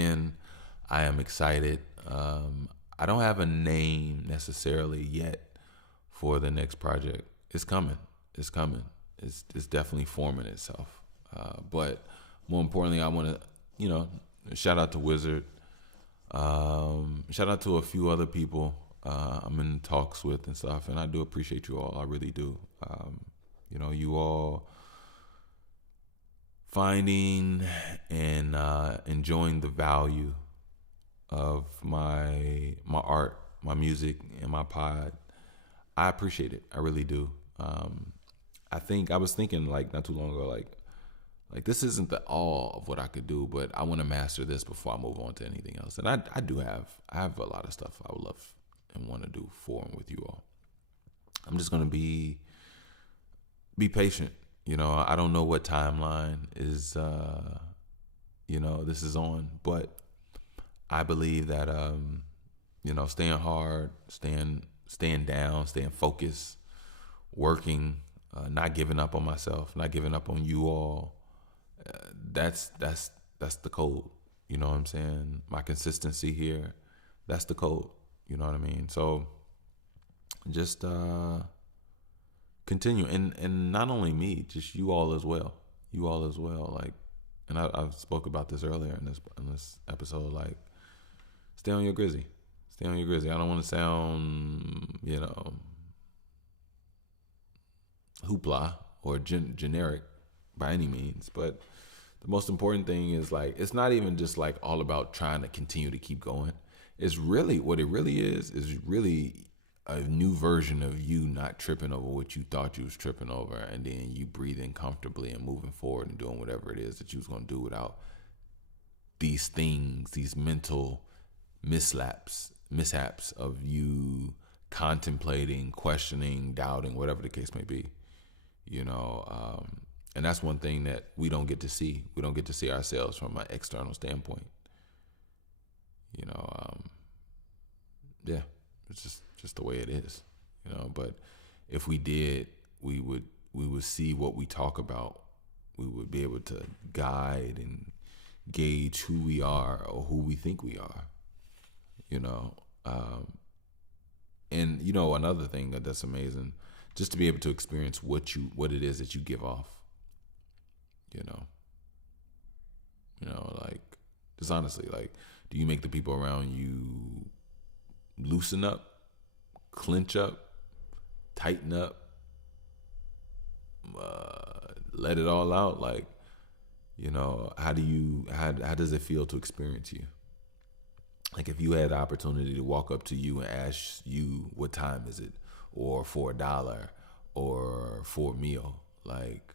am excited. I don't have a name necessarily yet for the next project. It's coming. It's coming. It's definitely forming itself. But more importantly, I want to, shout out to Wizard. Shout out to a few other people I'm in talks with and stuff, and I do appreciate you all. I really do. You all finding and enjoying the value of my art, my music, and my pod. I appreciate it. I really do. I was thinking not too long ago, like this isn't the all of what I could do, but I want to master this before I move on to anything else. And I have a lot of stuff I would love and want to do for and with you all. I'm just gonna be patient. I don't know what timeline is this is on, but I believe that staying hard, staying down, staying focused, working, not giving up on myself, not giving up on you all. That's the code. You know what I'm saying? My consistency here, that's the code. You know what I mean? So just continue, and not only me, just you all as well. You all as well. And I spoke about this earlier in this episode. Stay on your grizzy. Stay on your grizzy. I don't want to sound, hoopla or generic by any means, but the most important thing is it's not even just all about trying to continue to keep going. It's really what it really is really a new version of you not tripping over what you thought you was tripping over, and then you breathing comfortably and moving forward and doing whatever it is that you was going to do without these things, these mental mishaps of you contemplating, questioning, doubting, whatever the case may be. And that's one thing that we don't get to see. We don't get to see ourselves from an external standpoint. It's just the way it is. But if we did, we would see what we talk about. We would be able to guide and gauge who we are or who we think we are. And another thing that's amazing, just to be able to experience what it is that you give off. Just honestly, do you make the people around you loosen up, clench up, tighten up, let it all out. Like, how does it feel to experience you? Like if you had the opportunity to walk up to you and ask you what time is it, or for $1, or for a meal, like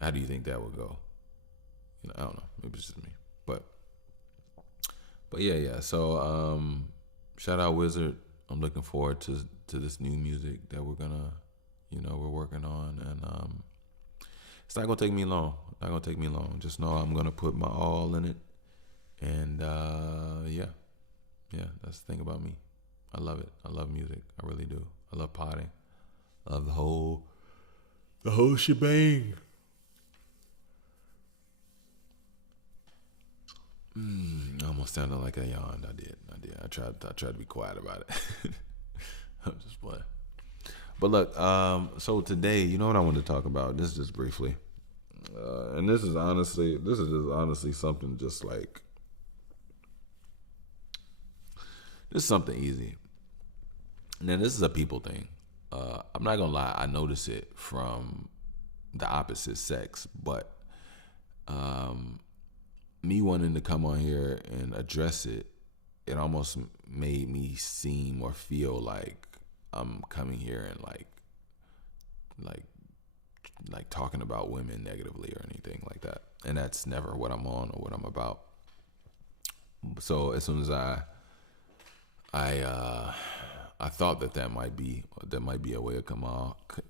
how do you think that would go? I don't know. Maybe it's just me, but yeah. So shout out Wizard. I'm looking forward to this new music that we're gonna, we're working on, and it's not gonna take me long. Not gonna take me long. Just know I'm gonna put my all in it, and yeah, that's the thing about me. I love it. I love music. I really do. I love potting. I love the whole shebang. I almost sounded like I yawned. I did. I tried to be quiet about it. I'm just playing. But look, so today, you know what I want to talk about? This just briefly, and this is just honestly something just like this is something easy. Now this is a people thing. I'm not gonna lie, I notice it from the opposite sex, but me wanting to come on here and address it, it almost made me seem or feel like I'm coming here and like talking about women negatively or anything like that. And that's never what I'm on or what I'm about. So as soon as I thought that might be a way it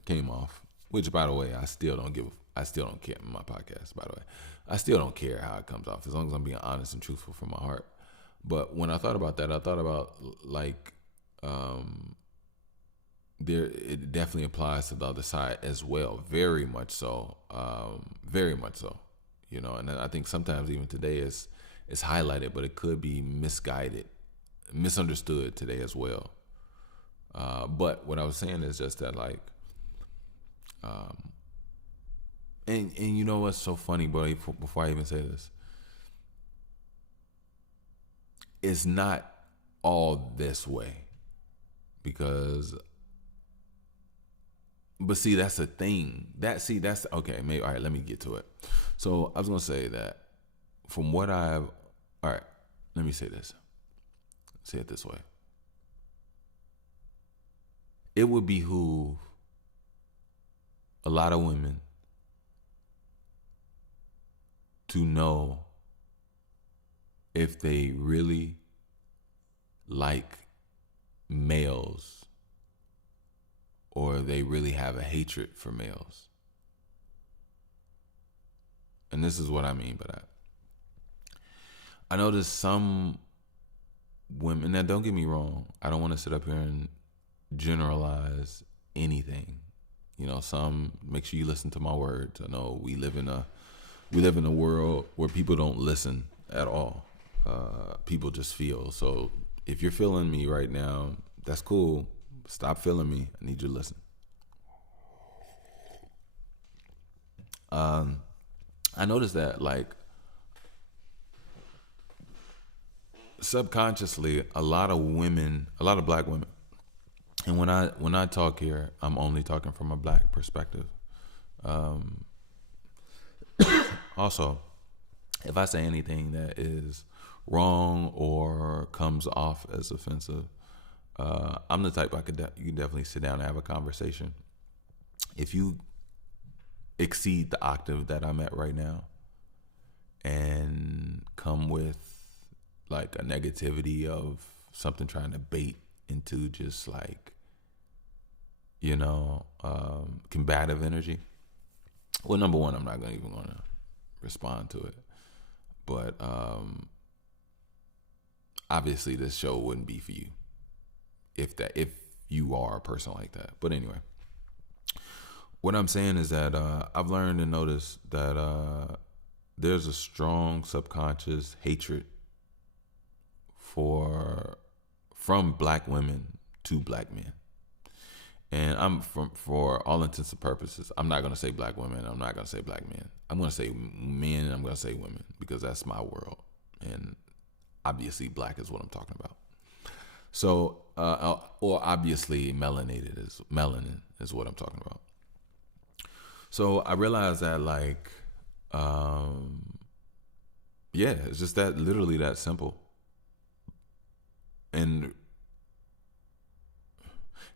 came off. Which, by the way, I still don't care in my podcast. By the way, I still don't care how it comes off as long as I'm being honest and truthful from my heart. But when I thought about that, I thought about like it definitely applies to the other side as well. Very much so. Very much so. And I think sometimes even today it's highlighted, but it could be misunderstood today as well. But what I was saying is just that, like, and you know what's so funny, boy? Before I even say this, it's not all this way, but see, that's the thing. That's okay. Maybe all right. Let me get to it. So I was gonna say that from what all right. Let me say this. Say it this way. It would behoove a lot of women to know if they really like males or they really have a hatred for males. And this is what I mean by that. I know there's some women, now don't get me wrong, I don't want to sit up here and generalize anything. Some, make sure you listen to my words. I know we live in a world where people don't listen at all. People just feel. So if you're feeling me right now, that's cool. Stop feeling me. I need you to listen. I noticed that, like, subconsciously, a lot of black women, and when I talk here, I'm only talking from a black perspective. Also, if I say anything that is wrong or comes off as offensive, I'm the type you can definitely sit down and have a conversation. If you exceed the octave that I'm at right now and come with like a negativity of something trying to bait into just like, combative energy. Well, number one, I'm not even going to respond to it. But obviously this show wouldn't be for you if you are a person like that. But anyway, what I'm saying is that I've learned and noticed that there's a strong subconscious hatred from black women to black men. And for all intents and purposes, I'm not going to say black women. I'm not going to say black men. I'm going to say men and I'm going to say women because that's my world. And obviously black is what I'm talking about. So, or obviously melanin is what I'm talking about. So I realized that like, um, yeah, it's just that literally that simple. And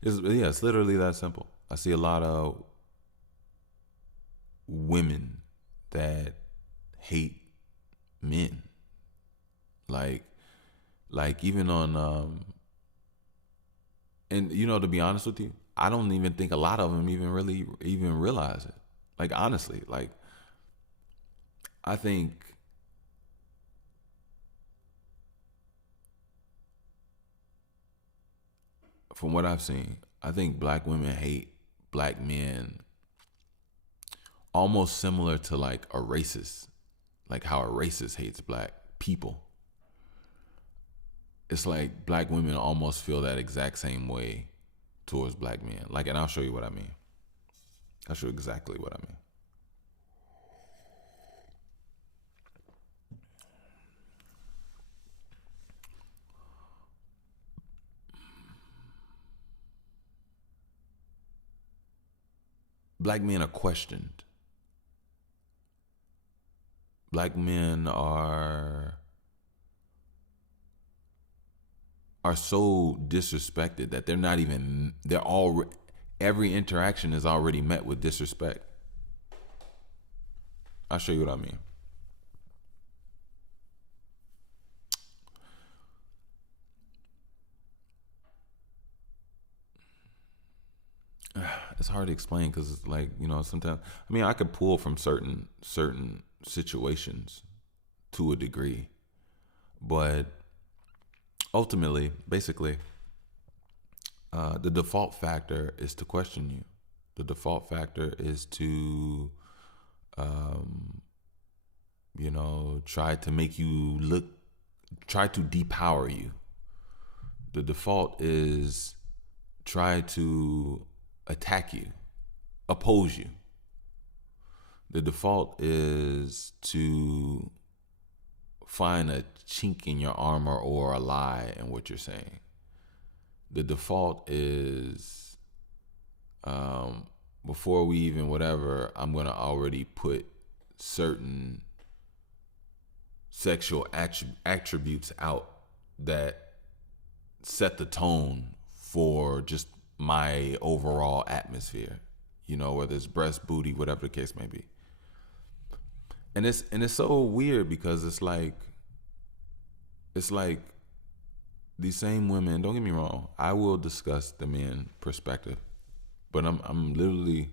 it's literally that simple. I see a lot of women that hate men. Like even on and to be honest with you, I don't even think a lot of them even really even realize it. Like honestly, like I think from what I've seen, I think black women hate black men almost similar to like a racist, like how a racist hates black people. It's like black women almost feel that exact same way towards black men. Like, and I'll show you what I mean. I'll show you exactly what I mean. Black men are questioned. Black men are so disrespected that they're all every interaction is already met with disrespect. I'll show you what I mean. It's hard to explain because it's like, sometimes I mean I could pull from certain situations to a degree, but ultimately, basically, the default factor is to question you. The default factor is to, try to make you look, try to depower you. The default is try to attack you, oppose you. The default is to find a chink in your armor or a lie in what you're saying. The default is before we even whatever, I'm going to already put certain sexual attributes out that set the tone for just my overall atmosphere, whether it's breast, booty, whatever the case may be. And it's so weird because it's like these same women, don't get me wrong, I will discuss the men perspective, but I literally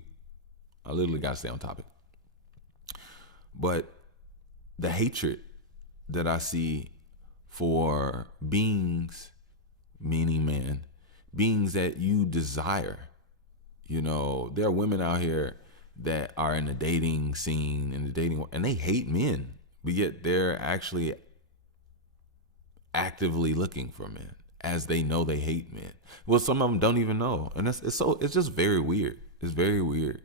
got to stay on topic. But the hatred that I see for beings, meaning men, beings that you desire, there are women out here that are in the dating scene, and they hate men, but yet they're actually actively looking for men as they know they hate men. Well, some of them don't even know, and it's just very weird. It's very weird.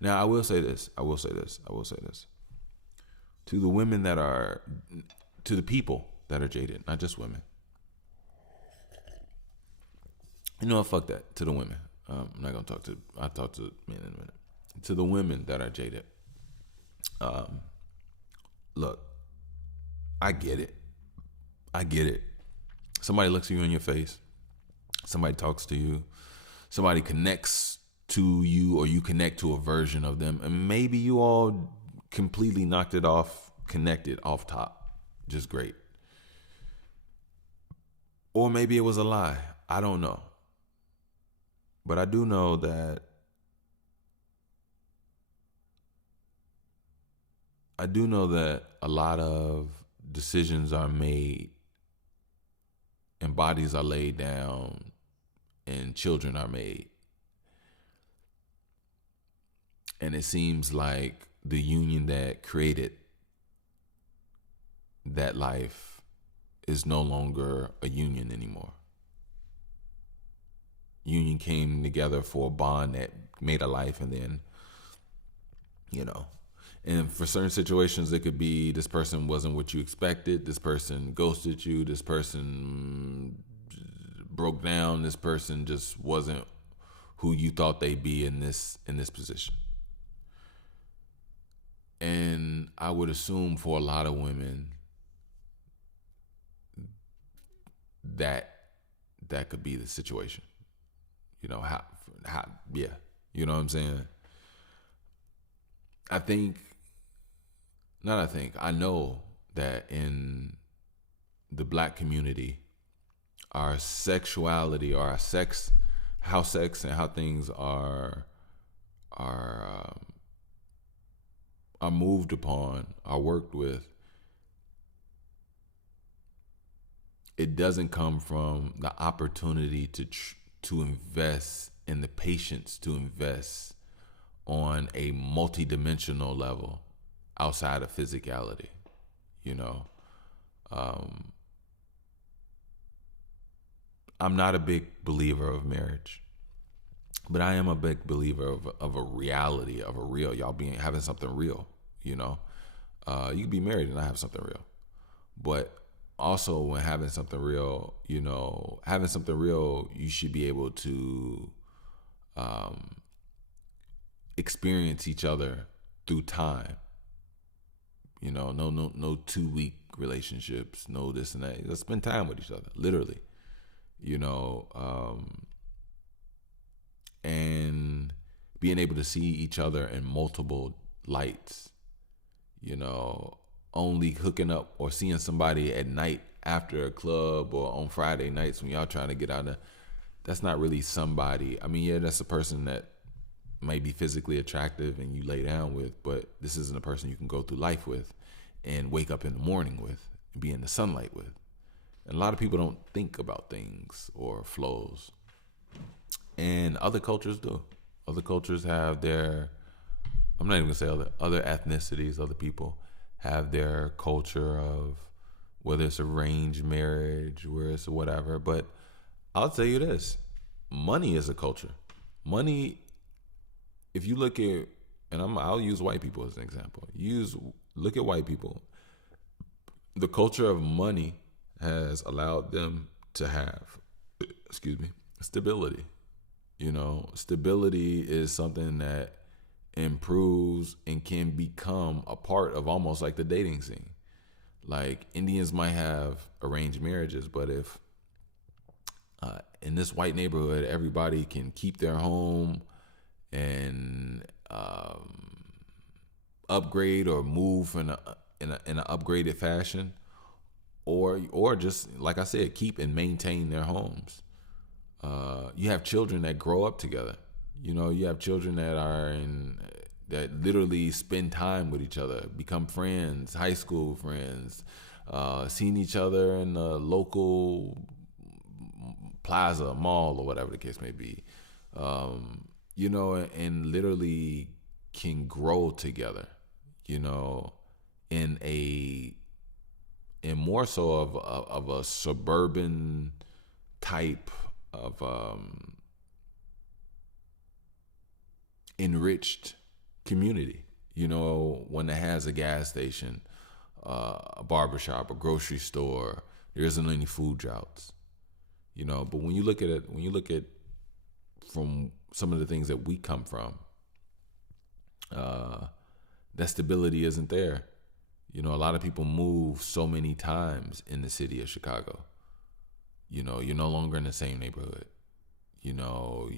Now, I will say this. To the women to the people that are jaded, not just women. Fuck that. To the women. I'm not gonna I'll talk to men in a minute. To the women that are jaded. Look, I get it. Somebody looks at you in your face. Somebody talks to you. Somebody connects to you, or you connect to a version of them, and maybe you all completely knocked it off, connected off top. Just great. Or maybe it was a lie. I don't know. But I do know that a lot of decisions are made and bodies are laid down and children are made. And it seems like the union that created that life is no longer a union anymore. Union came together for a bond that made a life, and then, and for certain situations, it could be this person wasn't what you expected. This person ghosted you. This person broke down. This person just wasn't who you thought they'd be in this position. And I would assume for a lot of women that that could be the situation. You know, yeah. You know what I'm saying? I think, not I think, I know that in the black community, our sexuality or our sex, how sex and how things are are moved upon, are worked with, it doesn't come from the opportunity to invest and the patience to invest on a multidimensional level outside of physicality. You know, um, I'm not a big believer of marriage, but I am a big believer of a reality, of a real, y'all being having something real. You know, you can be married and not have something real, but also when having something real, you know, having something real, you should be able to um, experience each other through time. You know, no 2 week relationships, no this and that. Let's spend time with each other, literally. You know, and being able to see each other in multiple lights. You know, only hooking up or seeing somebody at night after a club or on Friday nights when y'all trying to get out of, that's not really somebody. I mean, yeah, that's a person that may be physically attractive and you lay down with, but this isn't a person you can go through life with and wake up in the morning with and be in the sunlight with. And a lot of people don't think about things or flows. And other cultures do. Other cultures have their, I'm not even gonna say other ethnicities, other people have their culture of whether it's arranged marriage, where it's whatever. But I'll tell you this: money is a culture. Money, if you look at, and I'll use white people as an example. Look at white people. The culture of money has allowed them to have, excuse me, stability. You know, stability is something that improves and can become a part of almost like the dating scene. Like Indians might have arranged marriages, but if in this white neighborhood everybody can keep their home and upgrade or move in an upgraded fashion, or just like I said, keep and maintain their homes. You have children that grow up together. You know, you have children that literally spend time with each other, become friends, high school friends, seeing each other in the local plaza, mall, or whatever the case may be. You know, and literally can grow together. You know, in more so of a suburban type of enriched community. You know, one that has a gas station, a barbershop, a grocery store. There isn't any food droughts. You know, but when you look at from some of the things that we come from, that stability isn't there. You know, a lot of people move so many times in the city of Chicago. You know, you're no longer in the same neighborhood. You know,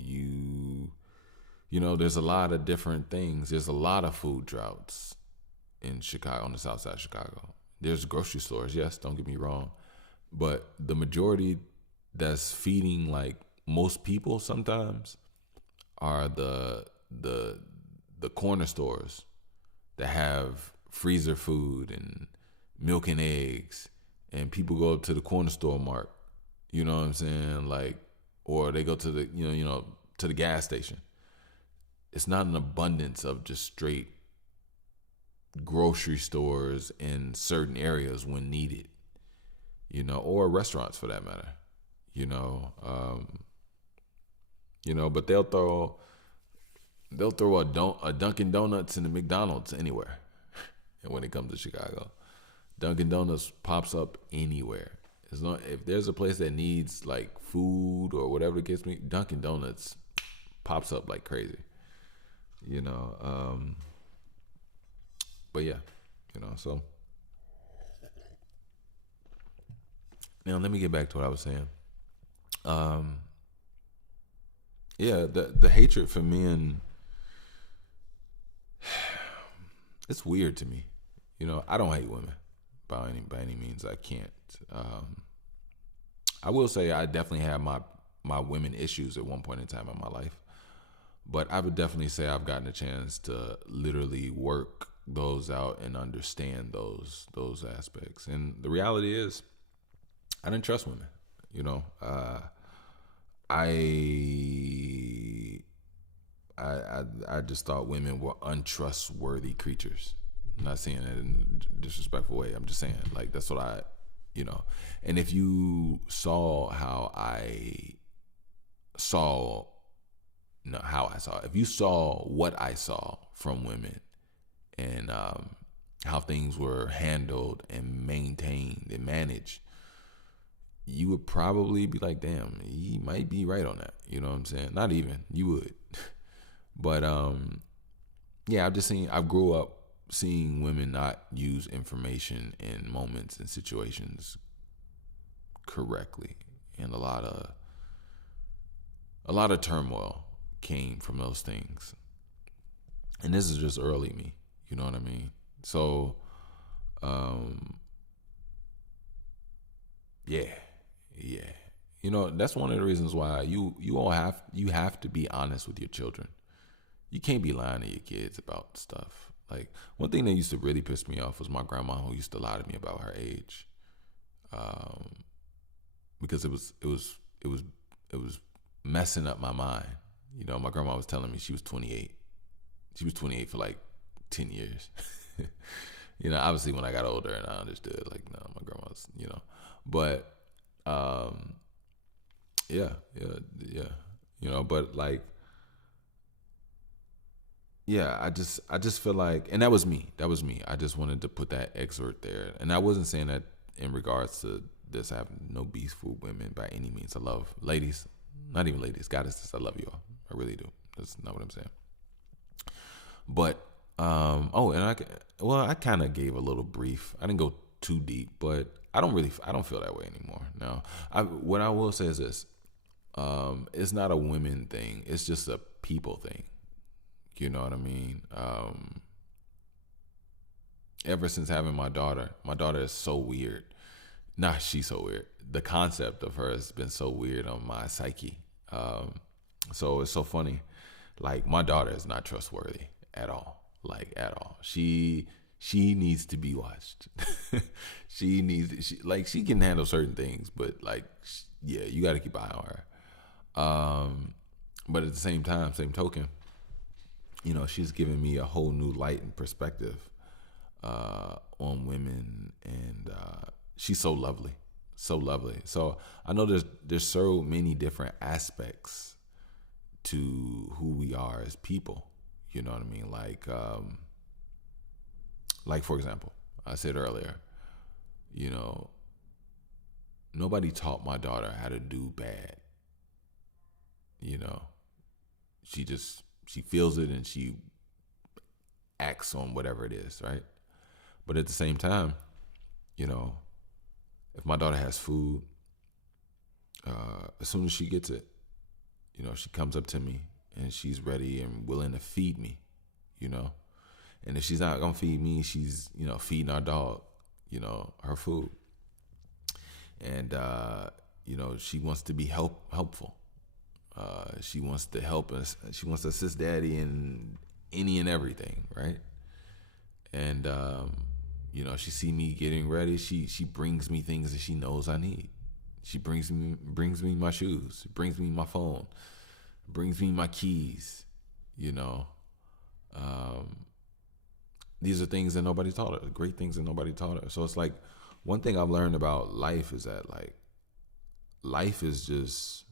there's a lot of different things. There's a lot of food droughts in Chicago, on the south side of Chicago. There's grocery stores, yes, don't get me wrong. But the majority that's feeding like most people sometimes are the corner stores that have freezer food and milk and eggs, and people go to the corner store mark, you know what I'm saying? Like, or they go to the to the gas station. It's not an abundance of just straight grocery stores in certain areas when needed, you know, or restaurants for that matter, you know. But they'll throw a Dunkin' Donuts and a McDonald's anywhere. And when it comes to Chicago, Dunkin' Donuts pops up anywhere. As long if there's a place that needs like food or whatever the case may be, Dunkin' Donuts pops up like crazy. You know, But yeah, so now let me get back to what I was saying. Um, yeah, the hatred for men, it's weird to me. I don't hate women by any means. I can't. Um, I will say I definitely had my women issues at one point in time in my life, but I would definitely say I've gotten a chance to literally work those out and understand those aspects. And the reality is, I didn't trust women. You know, I I just thought women were untrustworthy creatures. I'm not saying it in a disrespectful way. I'm just saying like that's what and if you saw how I saw, no, how I saw, if you saw what I saw from women and how things were handled and maintained and managed, you would probably be like, damn, he might be right on that. You know what I'm saying? Not even, you would. But yeah, I grew up seeing women not use information in moments and situations correctly. And a lot of turmoil came from those things. And this is just early me, you know what I mean? So yeah. That's one of the reasons why you have to be honest with your children. You can't be lying to your kids about stuff. Like one thing that used to really piss me off was my grandma, who used to lie to me about her age, because it was messing up my mind. My grandma was telling me she was 28. She was 28 for like 10 years. Obviously when I got older and I understood, like, no, my grandma's, but yeah. But like, yeah, I just feel like, and that was me. I just wanted to put that excerpt there. And I wasn't saying that in regards to this. I have no beef for women by any means. I love ladies, not even ladies, goddesses. I love you all. I really do. That's not what I'm saying. But, I kind of gave a little brief. I didn't go too deep, but I don't feel that way anymore. Now, what I will say is this. It's not a women thing. It's just a people thing. You know what I mean? Ever since having my daughter is so weird. Nah, she's so weird. The concept of her has been so weird on my psyche. So it's so funny. Like my daughter is not trustworthy at all. Like at all. She needs to be watched. She can handle certain things, but like, yeah, you got to keep an eye on her. But at the same time, same token, she's given me a whole new light and perspective on women, and she's so lovely, so lovely. So I know there's so many different aspects to who we are as people. You know what I mean? Like for example, I said earlier, nobody taught my daughter how to do bad. She feels it and she acts on whatever it is, right? But at the same time, if my daughter has food, as soon as she gets it, she comes up to me and she's ready and willing to feed me, And if she's not gonna feed me, she's, feeding our dog, her food. And she wants to be helpful. She wants to help us. She wants to assist daddy in any and everything, right? And she see me getting ready. She brings me things that she knows I need. She brings me my shoes, brings me my phone, brings me my keys. These are things that nobody taught her. Great things that nobody taught her. So it's like one thing I've learned about life is that like life is just.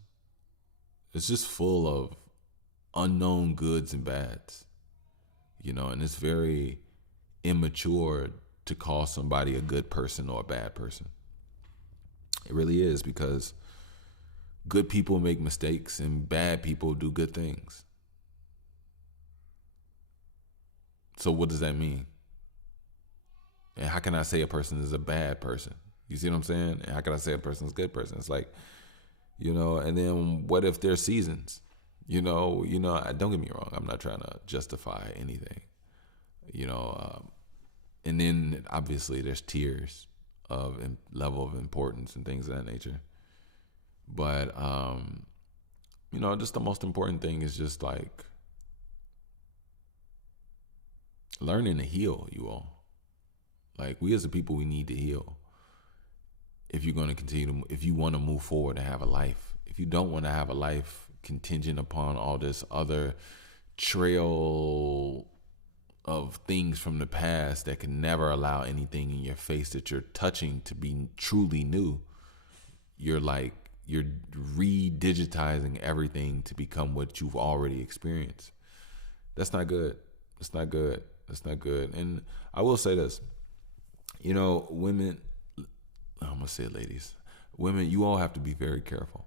It's just full of unknown goods and bads, and it's very immature to call somebody a good person or a bad person. It really is, because good people make mistakes and bad people do good things. So what does that mean? And how can I say a person is a bad person? You see what I'm saying? And how can I say a person is a good person? It's like, and then what if there's seasons? Don't get me wrong. I'm not trying to justify anything, and then obviously there's tiers of level of importance and things of that nature. But, just the most important thing is just like learning to heal, you all. Like, we as a people, we need to heal. If you're going to if you want to move forward and have a life. If you don't want to have a life contingent upon all this other trail of things from the past that can never allow anything in your face that you're touching to be truly new, you're re-digitizing everything to become what you've already experienced. That's not good. It's not good. That's not good. And I will say this, women, I'm going to say ladies, women, you all have to be very careful.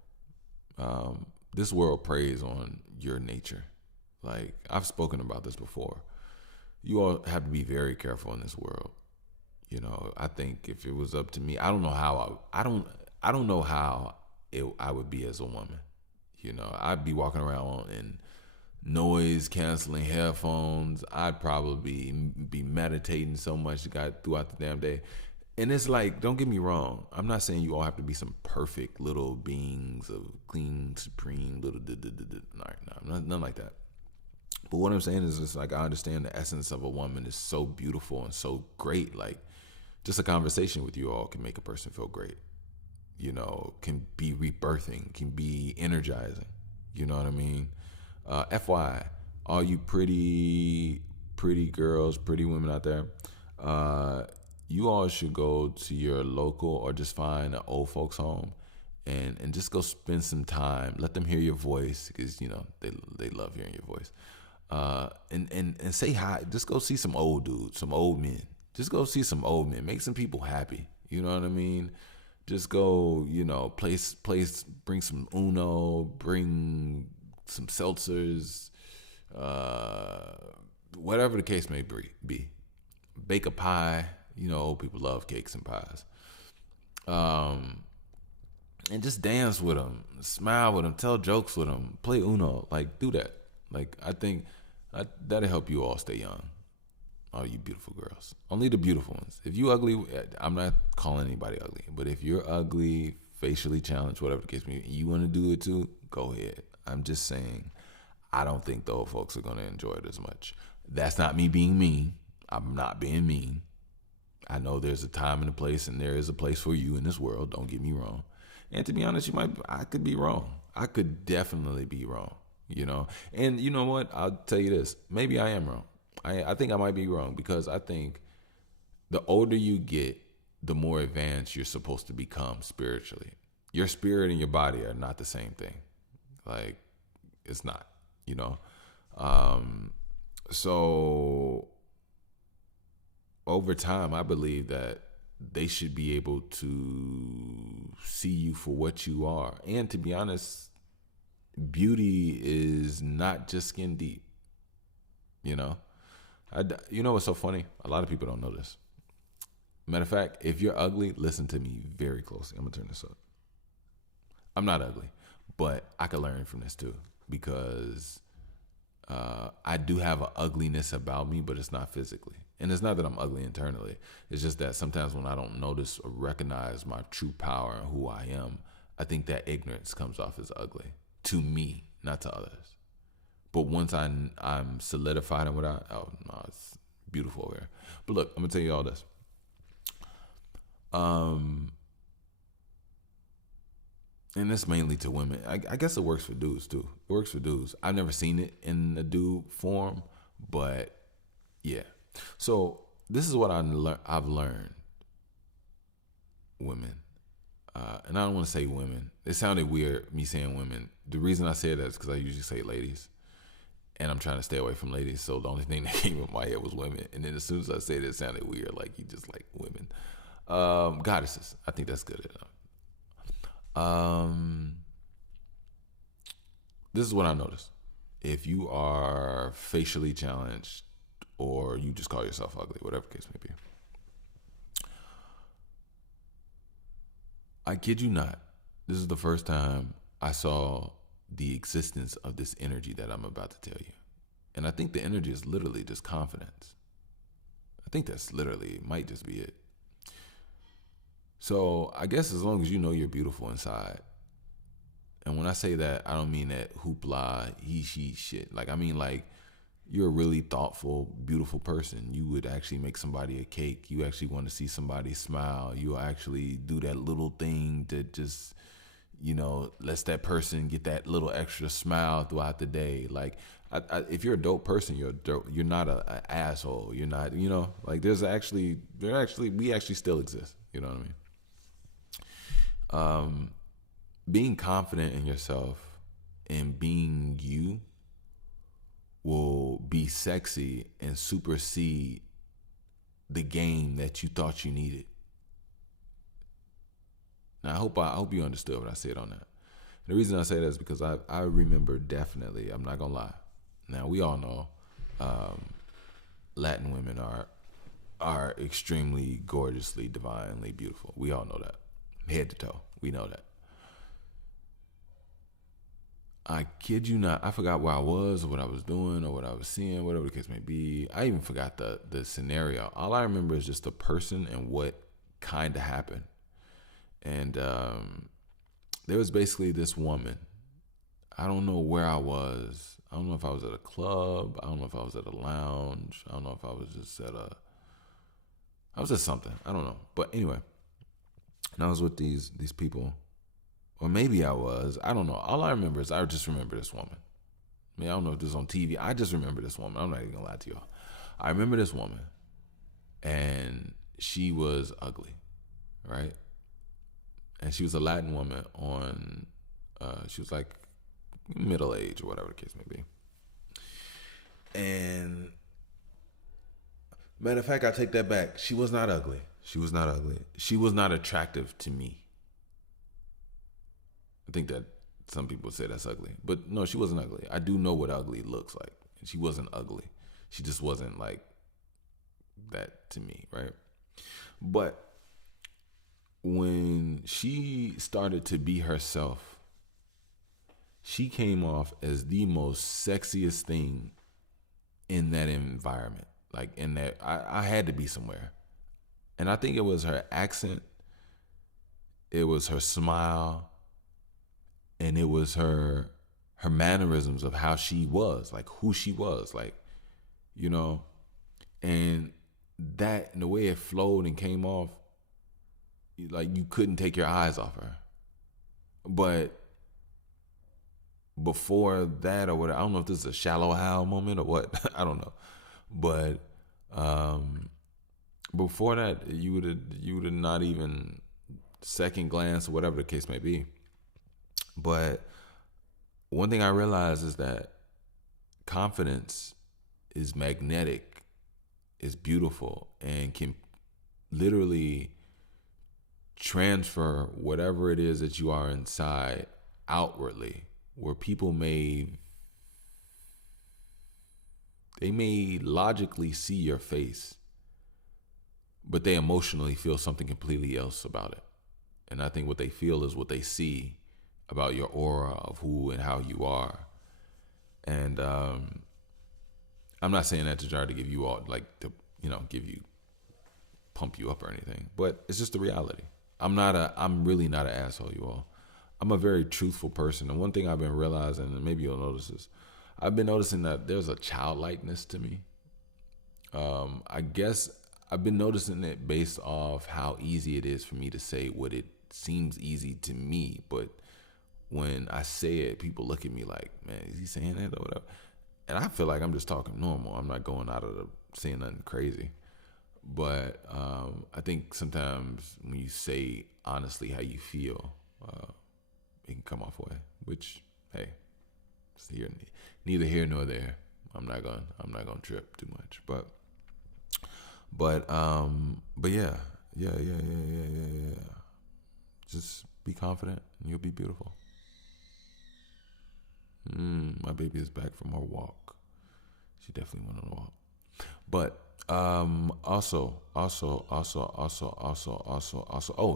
This world preys on your nature. Like, I've spoken about this before. You all have to be very careful in this world. I think if it was up to me, I don't know how I don't know how I would be as a woman. I'd be walking around in noise canceling headphones. I'd probably be meditating so much throughout the damn day. And it's like, don't get me wrong. I'm not saying you all have to be some perfect little beings of clean, supreme, little, no, nothing like that. But what I'm saying is, it's like, I understand the essence of a woman is so beautiful and so great. Like, just a conversation with you all can make a person feel great. Can be rebirthing, can be energizing. You know what I mean? FYI, all you pretty girls, pretty women out there, you all should go to your local or just find an old folks home and just go spend some time. Let them hear your voice, because they love hearing your voice. And say hi. Just go see some old dudes, some old men. Just go see some old men. Make some people happy. You know what I mean? Just go, bring some Uno, bring some seltzers, whatever the case may be. Bake a pie. Old people love cakes and pies. And just dance with them, smile with them, tell jokes with them, play Uno. Like, do that. Like, I think that'll help you all stay young. All you beautiful girls. Only the beautiful ones. If you ugly, I'm not calling anybody ugly, but if you're ugly, facially challenged, whatever the case may be, you want to do it too, go ahead. I'm just saying, I don't think the old folks are going to enjoy it as much. That's not me being mean. I'm not being mean. I know there's a time and a place, and there is a place for you in this world. Don't get me wrong. And to be honest, I could be wrong. I could definitely be wrong. And you know what? I'll tell you this. Maybe I am wrong. I think I might be wrong, because I think the older you get, the more advanced you're supposed to become spiritually. Your spirit and your body are not the same thing. Like, it's not, So over time, I believe that they should be able to see you for what you are. And to be honest, beauty is not just skin deep. What's so funny? A lot of people don't know this. Matter of fact, if you're ugly, listen to me very closely. I'm gonna turn this up. I'm not ugly, but I could learn from this too, because I do have an ugliness about me, but it's not physically. And it's not that I'm ugly internally. It's just that sometimes when I don't notice or recognize my true power and who I am, I think that ignorance comes off as ugly to me, not to others. But once I'm solidified in what it's beautiful over here. But look, I'm gonna tell you all this. And it's mainly to women. I guess it works for dudes too. It works for dudes. I've never seen it in a dude form, but yeah. So this is what I've learned, women. And I don't want to say women. It sounded weird, me saying women. The reason I say that is because I usually say ladies. And I'm trying to stay away from ladies. So the only thing that came in my head was women. And then as soon as I said it sounded weird, like you just like women. Goddesses. I think that's good enough. This is what I noticed. If you are facially challenged, or you just call yourself ugly, whatever the case may be, I kid you not. This is the first time I saw the existence of this energy that I'm about to tell you. And I think the energy is literally just confidence. I think that's literally, might just be it. So I guess as long as you know you're beautiful inside, and when I say that, I don't mean that hoopla, he, she shit. Like, I mean, like, you're a really thoughtful, beautiful person. You would actually make somebody a cake. You actually want to see somebody smile. You actually do that little thing that just, lets that person get that little extra smile throughout the day. Like, if you're a dope person, you're dope. You're not an asshole. You're not, like we actually still exist. You know what I mean? Being confident in yourself and being you will be sexy and supersede the game that you thought you needed. Now, I hope you understood what I said on that. The reason I say that is because I remember definitely, I'm not gonna lie. Now, we all know Latin women are extremely gorgeously, divinely beautiful. We all know that, head to toe. We know that. I kid you not, I forgot where I was or what I was doing or what I was seeing, whatever the case may be. I even forgot the scenario. All I remember is just the person and what kind of happened. And there was basically this woman. I don't know where I was. I don't know if I was at a club. I don't know if I was at a lounge. I don't know if I was just I was just something. I don't know. But anyway, and I was with these people. Or maybe I was. I don't know. All I remember is I just remember this woman. I mean, I don't know if this is on TV. I just remember this woman. I'm not even going to lie to y'all. I remember this woman. And she was ugly. Right? And she was a Latin woman on, she was like middle age or whatever the case may be. And matter of fact, I take that back. She was not ugly. She was not ugly. She was not attractive to me. I think that some people say that's ugly. But no, she wasn't ugly. I do know what ugly looks like. She wasn't ugly. She just wasn't like that to me, right? But when she started to be herself, she came off as the most sexiest thing in that environment. Like in that, I had to be somewhere. And I think it was her accent, it was her smile, and it was her mannerisms of how she was, like who she was, like, and that, and the way it flowed and came off, like you couldn't take your eyes off her. But before that or whatever, I don't know if this is a Shallow Hal moment or what, I don't know. But before that, you would have not even second glance or whatever the case may be. But one thing I realized is that confidence is magnetic, is beautiful, and can literally transfer whatever it is that you are inside outwardly, where people may logically see your face, but they emotionally feel something completely else about it. And I think what they feel is what they see about your aura of who and how you are. And I'm not saying that to try to give you all, like, to, pump you up or anything, but it's just the reality. I'm really not an asshole, you all. I'm a very truthful person. And one thing I've been realizing, and maybe you'll notice this, I've been noticing that there's a childlikeness to me. I guess I've been noticing it based off how easy it is for me to say what it seems easy to me. But when I say it, people look at me like, man, is he saying that or whatever? And I feel like I'm just talking normal. I'm not going out of saying nothing crazy. But I think sometimes when you say honestly how you feel, it can come off way. Which, hey, it's neither here nor there. I'm not gonna trip too much. But yeah. Just be confident and you'll be beautiful. My baby is back from her walk. She definitely went on a walk. But Also. Oh,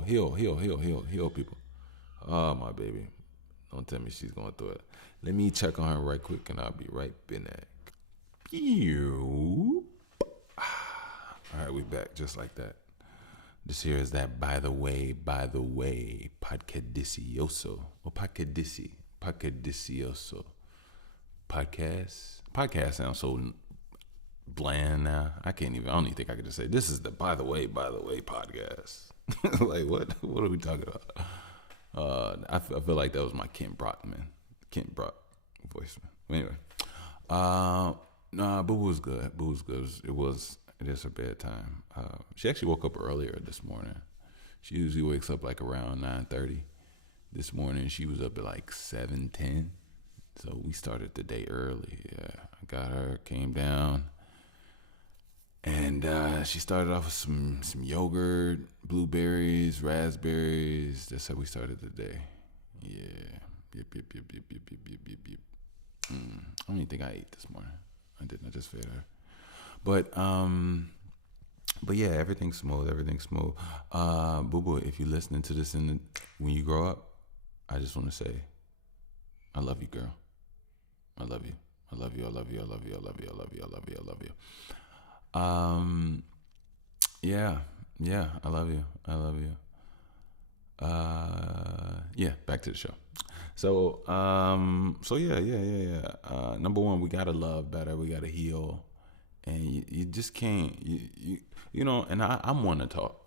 heal people. Oh, my baby. Don't tell me she's going through it. Let me check on her right quick, and I'll be right back. You. All right, we back just like that. This here is that by the way, podcadicioso. Or podcadicioso. Podcast sounds so bland now. I don't even think I could just say this is the by the way podcast. Like what are we talking about? I feel like that was my Kent Brock voice. Anyway, nah, Boo was good. It is her bedtime. She actually woke up earlier this morning. She usually wakes up like around 9:30. This morning she was up at like 7:10. So we started the day early. Yeah, I got her, came down, and she started off with some yogurt, blueberries, raspberries. That's how we started the day. Yeah. Yep. I don't even think I ate this morning. I didn't. I just fed her. But yeah, everything's smooth. Boo Boo, if you're listening to this when you grow up, I just want to say, I love you, girl. I love you. Yeah, I love you. Yeah, back to the show. So yeah. Number one, we gotta love better. We gotta heal, and you just can't. You know. And I'm one to talk.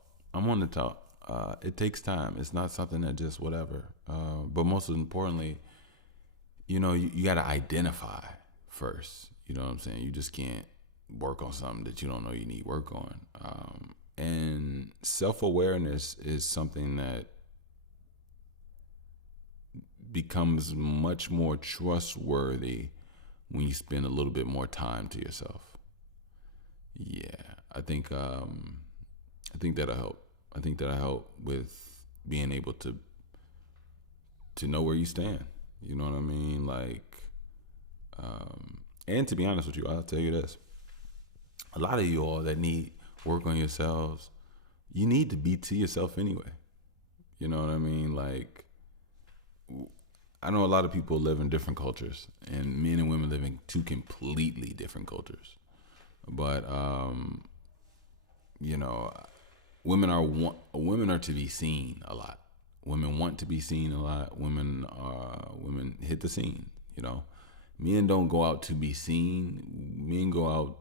It takes time. It's not something that just whatever. But most importantly, you know, you got to identify first. You know what I'm saying? You just can't work on something that you don't know you need work on. And self-awareness is something that becomes much more trustworthy when you spend a little bit more time to yourself. Yeah, I think that'll help. I think that'll help with being able to know where you stand. You know what I mean? Like, and to be honest with you, I'll tell you this. A lot of you all that need work on yourselves, you need to be to yourself anyway. You know what I mean? Like, I know a lot of people live in different cultures, and men and women live in two completely different cultures. But, you know, women are to be seen a lot. Women want to be seen a lot. Women hit the scene, you know. Men don't go out to be seen. Men go out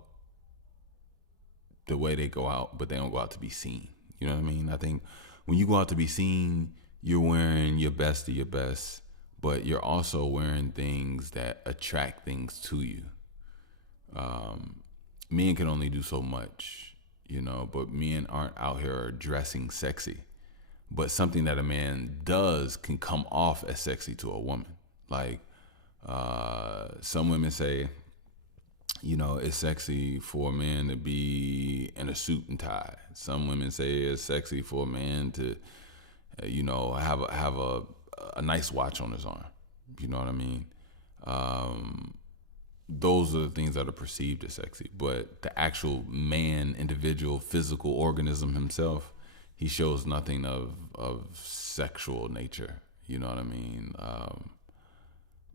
the way they go out, but they don't go out to be seen. You know what I mean? I think when you go out to be seen, you're wearing your best of your best, but you're also wearing things that attract things to you. Men can only do so much, you know, but men aren't out here dressing sexy. But something that a man does can come off as sexy to a woman. Like, some women say, you know, it's sexy for a man to be in a suit and tie. Some women say it's sexy for a man to, you know, have a nice watch on his arm. You know what I mean? Those are the things that are perceived as sexy. But the actual man, individual, physical organism himself, he shows nothing of sexual nature. You know what I mean?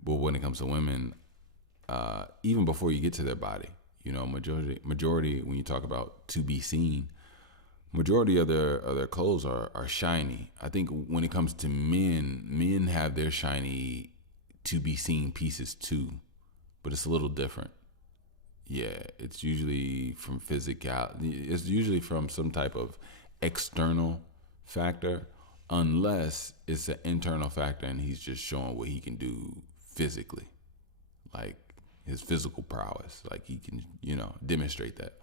But when it comes to women, even before you get to their body, you know, majority when you talk about to be seen, majority of their clothes are shiny. I think when it comes to men have their shiny to be seen pieces too, but it's a little different. Yeah, it's usually from it's usually from some type of external factor, unless it's an internal factor and he's just showing what he can do physically, like his physical prowess, like he can, you know, demonstrate that.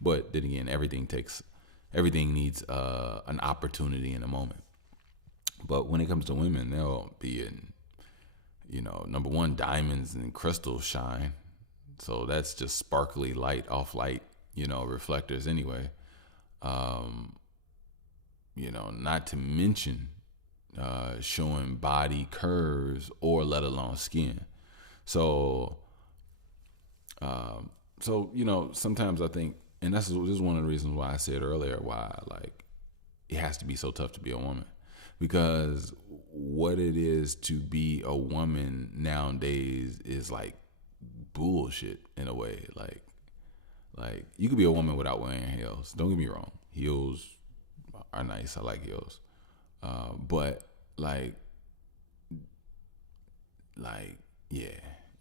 But then again, everything needs an opportunity in a moment. But when it comes to women, they'll be in, you know, number one, diamonds and crystals shine, so that's just sparkly light, off light, you know, reflectors anyway. You know, not to mention showing body curves or let alone skin. So you know, sometimes I think and this is one of the reasons why I said earlier why like it has to be so tough to be a woman, because what it is to be a woman nowadays is like bullshit in a way. Like you could be a woman without wearing heels. Don't get me wrong, heels are nice. I like heels, but like yeah,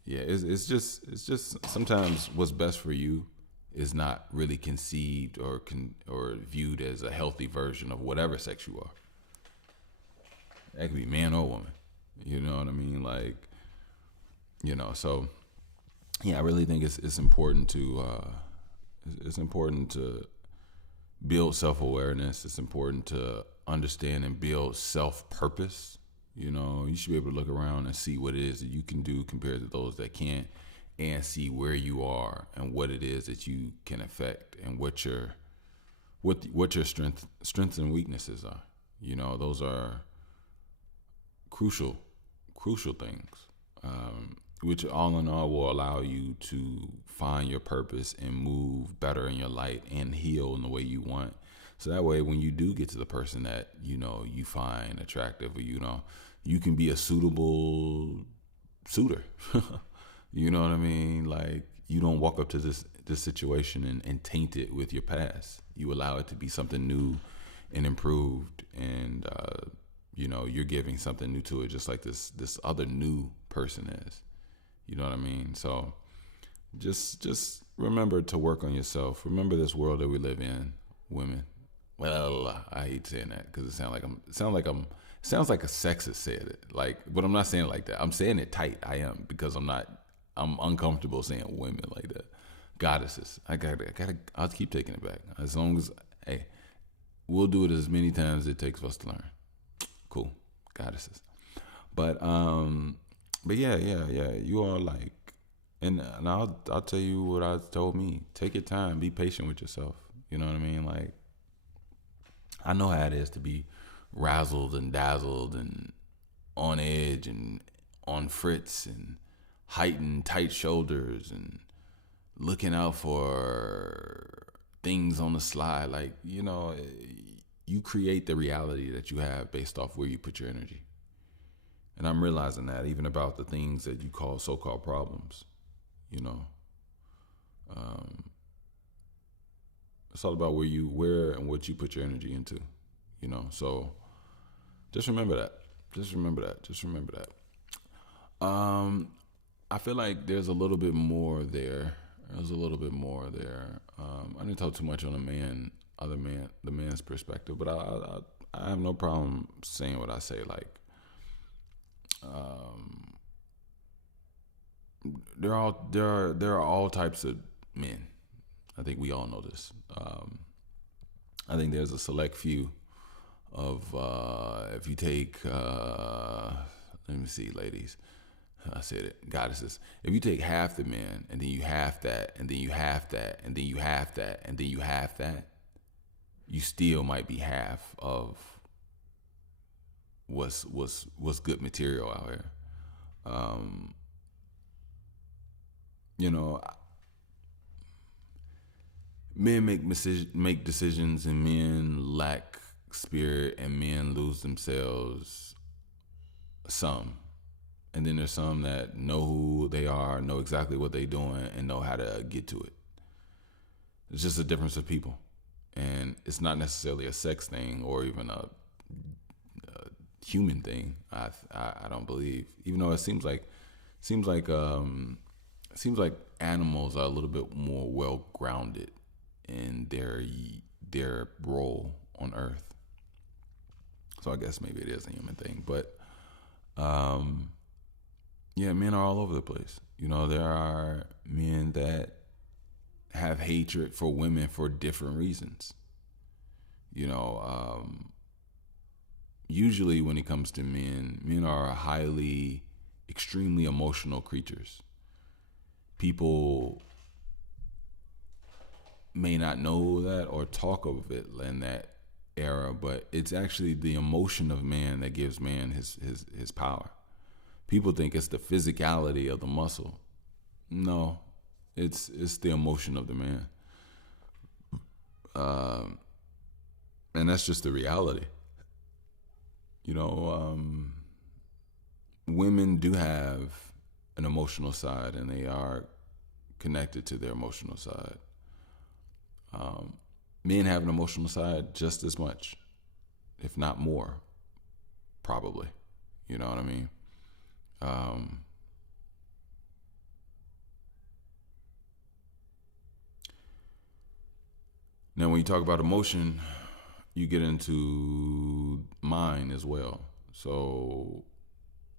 it's just sometimes what's best for you is not really conceived or viewed as a healthy version of whatever sex you are. That could be man or woman. You know what I mean? Like, so yeah, I really think it's important to build self awareness. It's important to understand and build self purpose. You should be able to look around and see what it is that you can do compared to those that can't, and see where you are and what it is that you can affect and what your strengths and weaknesses are. Those are crucial things, which all in all will allow you to find your purpose and move better in your light and heal in the way you want. So that way, when you do get to the person that you find attractive, or you can be a suitable suitor. You know what I mean? Like, you don't walk up to this situation and taint it with your past. You allow it to be something new and improved, and you're giving something new to it, just like this other new person is. You know what I mean? So just remember to work on yourself. Remember this world that we live in, women. Well, I hate saying that because it sounds like a sexist said it. Like, but I'm not saying it like that. I'm saying it tight. I am, because I'm uncomfortable saying women like that. Goddesses. I'll keep taking it back. As long as, hey, we'll do it as many times as it takes for us to learn. Cool. Goddesses. But yeah. You are like, and I'll tell you what I told me. Take your time. Be patient with yourself. You know what I mean? Like, I know how it is to be razzled and dazzled and on edge and on fritz and heightened tight shoulders and looking out for things on the slide. Like, you create the reality that you have based off where you put your energy. And I'm realizing that even about the things that you call so-called problems. It's all about where and what you put your energy into. So just remember that. I feel like there's a little bit more there. I didn't talk too much on the man's perspective, but I have no problem saying what I say. Like, there are all types of men. I think we all know this. I think there's a select few of, if you take, let me see, ladies, I said it, goddesses. If you take half the men, and then you half that, and then you half that, and then you half that, and then you half that, you still might be half of what's good material out here. Men make decisions, and men lack spirit, and men lose themselves some. And then there's some that know who they are, know exactly what they're doing, and know how to get to it. It's just a difference of people. And it's not necessarily a sex thing or even a human thing. I don't believe, even though it seems like animals are a little bit more well grounded in their role on Earth. So I guess maybe it is a human thing, but yeah, men are all over the place. There are men that have hatred for women for different reasons. Usually when it comes to men are extremely emotional creatures. People may not know that or talk of it in that era, but it's actually the emotion of man that gives man his power. People think it's the physicality of the muscle. No, it's the emotion of the man. Um, and that's just the reality. You know, women do have an emotional side, and they are connected to their emotional side. Men have an emotional side just as much, if not more, probably. You know what I mean? Um, Now, when you talk about emotion, you get into mind as well. So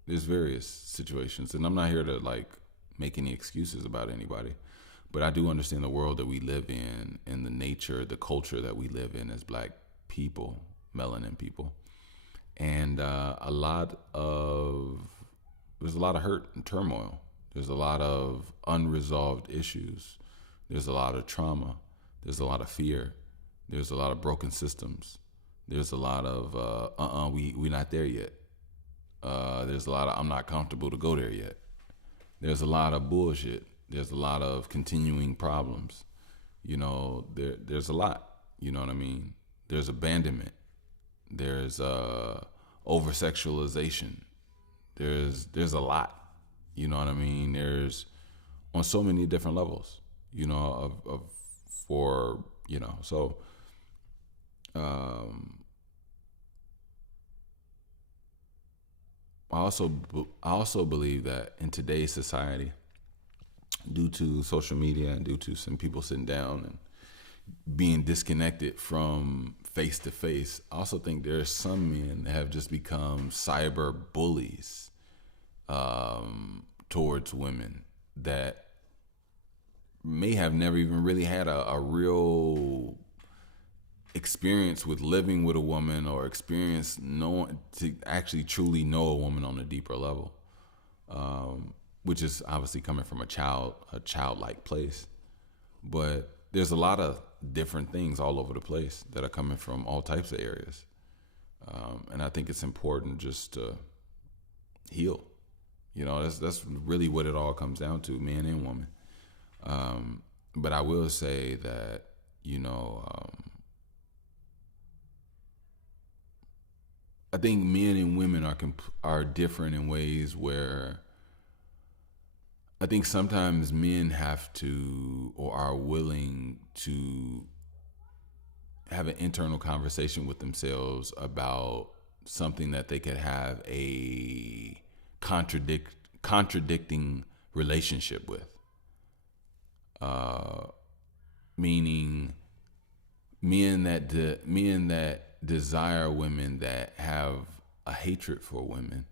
there's various situations, and I'm not here to like make any excuses about anybody, but I do understand the world that we live in and the nature, the culture that we live in as Black people, melanin people, and there's a lot of hurt and turmoil. There's a lot of unresolved issues. There's a lot of trauma. There's a lot of fear. There's a lot of broken systems. There's a lot of we not there yet. There's a lot of I'm not comfortable to go there yet. There's a lot of bullshit. There's a lot of continuing problems. You know, there's a lot. You know what I mean? There's abandonment. There's over sexualization. There's a lot. You know what I mean? There's on so many different levels. You know of for you know so. I also believe that in today's society, due to social media and due to some people sitting down and being disconnected from face to face, I also think there's some men that have just become cyber bullies towards women that may have never even really had a real experience with living with a woman or experience knowing to actually truly know a woman on a deeper level, which is obviously coming from a childlike place. But there's a lot of different things all over the place that are coming from all types of areas, and I think it's important just to heal. You know, that's really what it all comes down to, man and woman. But I will say that you know. I think men and women are different in ways where I think sometimes men have to or are willing to have an internal conversation with themselves about something that they could have a contradicting relationship with. Meaning men that desire women that have a hatred for women.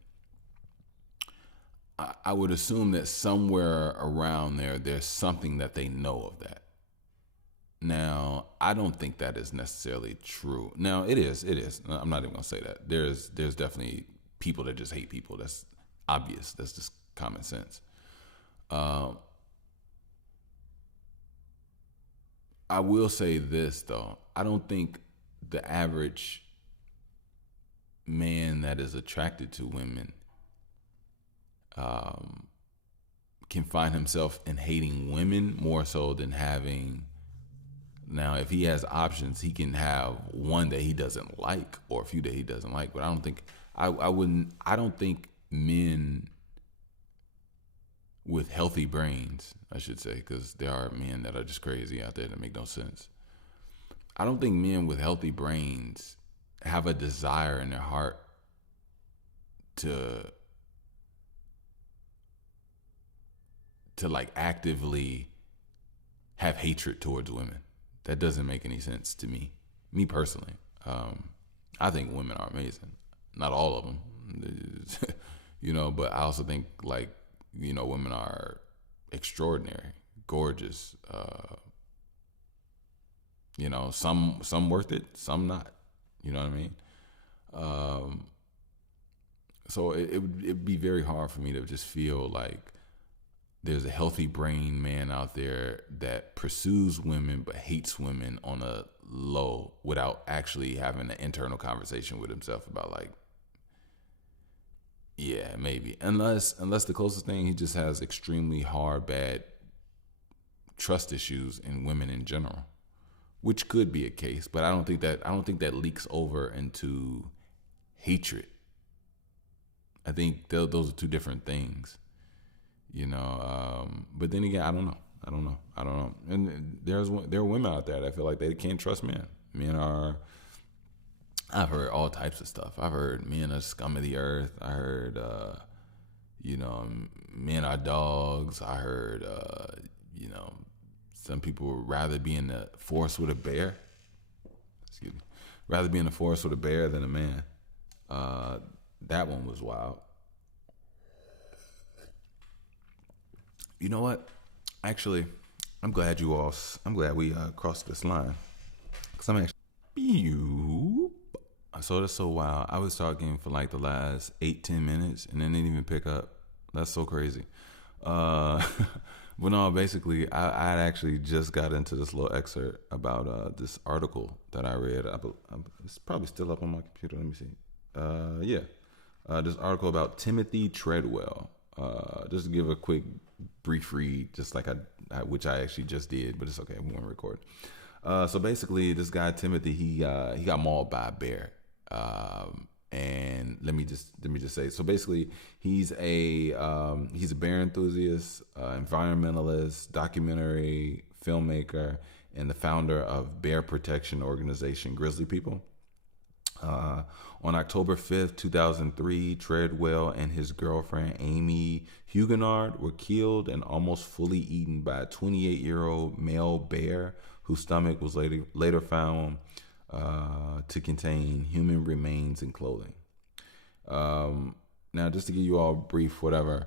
I would assume that somewhere around there's something that they know of that. Now, I don't think that is necessarily true. Now, it is. I'm not even gonna say that. There's definitely people that just hate people. That's obvious. That's just common sense. I will say this though. I don't think the average man that is attracted to women can find himself in hating women more so than having. Now, if he has options, he can have one that he doesn't like or a few that he doesn't like. But I don't think I don't think men with healthy brains, I should say, because there are men that are just crazy out there that make no sense. I don't think men with healthy brains have a desire in their heart to like actively have hatred towards women. That doesn't make any sense to me personally. I think women are amazing. Not all of them, you know, but I also think like, you know, women are extraordinary, gorgeous, you know, some worth it, some not. You know what I mean? So it'd be very hard for me to just feel like there's a healthy brain man out there that pursues women but hates women on a low without actually having an internal conversation with himself about like, yeah, maybe. Unless the closest thing, he just has extremely hard, bad trust issues in women in general. which could be a case, but I don't think that leaks over into hatred. I think those are two different things, But then again, I don't know. And there are women out there that feel like they can't trust men. Men are. I've heard all types of stuff. I've heard men are scum of the earth. I heard, men are dogs. I heard, some people would rather be in the forest with a bear. Excuse me. Rather be in the forest with a bear than a man. That one was wild. You know what? Actually, I'm glad we crossed this line. Because I'm actually. So that's so wild. I was talking for like the last 8-10 minutes and then didn't even pick up. That's so crazy. Uh, but no, basically, I had actually just got into this little excerpt about this article that I read. It's probably still up on my computer. Let me see. Yeah. This article about Timothy Treadwell. Just to give a quick, brief read, just like which I actually just did, but it's okay. We won't record. So basically, this guy Timothy, he got mauled by a bear. And let me just say, so basically, he's a bear enthusiast, environmentalist, documentary filmmaker, and the founder of bear protection organization Grizzly People. On October 5th, 2003, Treadwell and his girlfriend Amy Huguenard were killed and almost fully eaten by a 28-year-old male bear whose stomach was later found to contain human remains and clothing. Now, just to give you all a brief whatever,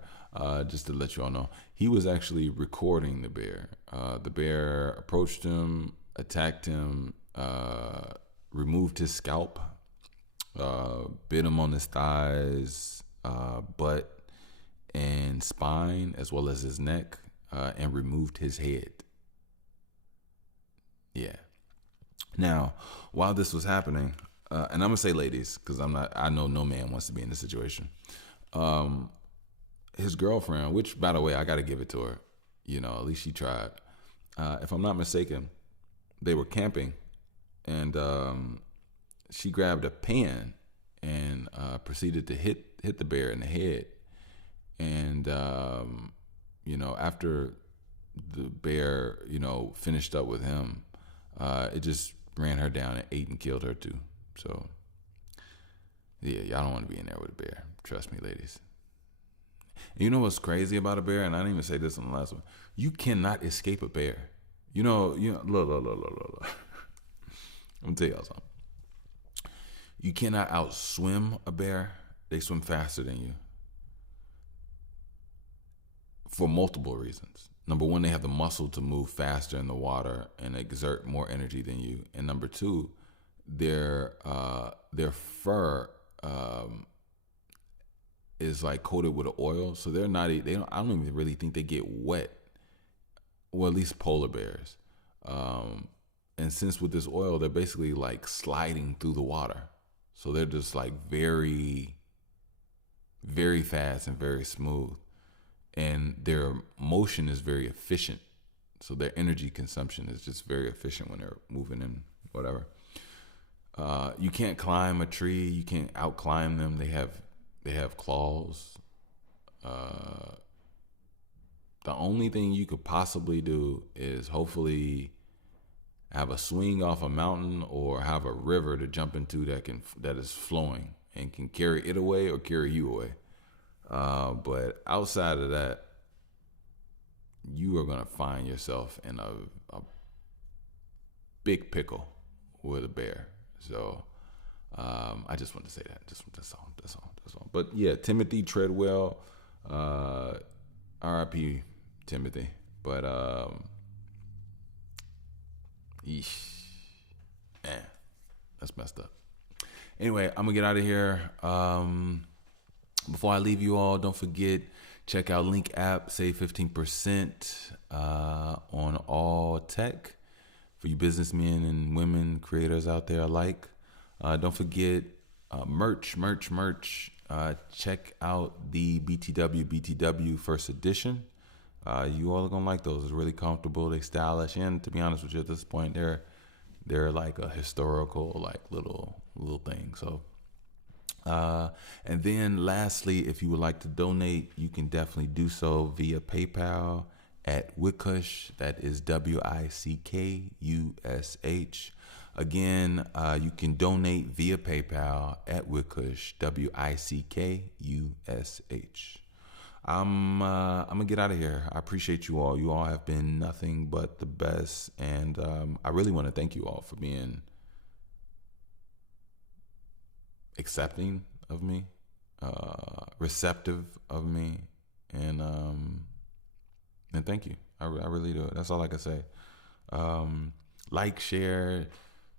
just to let you all know, he was actually recording the bear. The bear approached him, attacked him, removed his scalp, bit him on his thighs, butt, and spine, as well as his neck, and removed his head. Yeah. Now, while this was happening, and I'm gonna say ladies, because I know no man wants to be in this situation. His girlfriend, which by the way, I gotta give it to her, at least she tried. If I'm not mistaken, they were camping, and she grabbed a pan and proceeded to hit the bear in the head. And after the bear, finished up with him, it just ran her down and ate and killed her too. So, yeah, y'all don't want to be in there with a bear. Trust me, ladies. And you know what's crazy about a bear? And I didn't even say this on the last one. You cannot escape a bear. Look. I'm gonna tell y'all something. You cannot outswim a bear. They swim faster than you. For multiple reasons. Number one, they have the muscle to move faster in the water and exert more energy than you. And number two, their fur is like coated with oil, so I don't even really think they get wet. Well, at least polar bears. And since with this oil, they're basically like sliding through the water, so they're just like very, very fast and very smooth. And their motion is very efficient. So their energy consumption is just very efficient when they're moving in whatever. You can't climb a tree. You can't outclimb them. They have claws. The only thing you could possibly do is hopefully have a swing off a mountain or have a river to jump into that is flowing and can carry it away or carry you away. But outside of that, you are going to find yourself in a big pickle with a bear. So I just want to say that. That's all. But yeah, Timothy Treadwell, R.I.P. Timothy. But that's messed up. Anyway, I'm gonna get out of here. Before I leave you all, don't forget, check out Link app, save 15% on all tech for you businessmen and women creators out there alike. Don't forget merch. Check out the BTW first edition. You all are gonna like those. It's really comfortable, they stylish, and to be honest with you, at this point, they're They're like a historical, like little thing. So, and then lastly, if you would like to donate, you can definitely do so via PayPal at Wickush. That is WICKUSH. Again, you can donate via PayPal at Wickush, WICKUSH. I'm gonna get out of here. I appreciate you all. You all have been nothing but the best, and I really want to thank you all for being accepting of me, receptive of me, and thank you. I really do. That's all I can say. Like, share,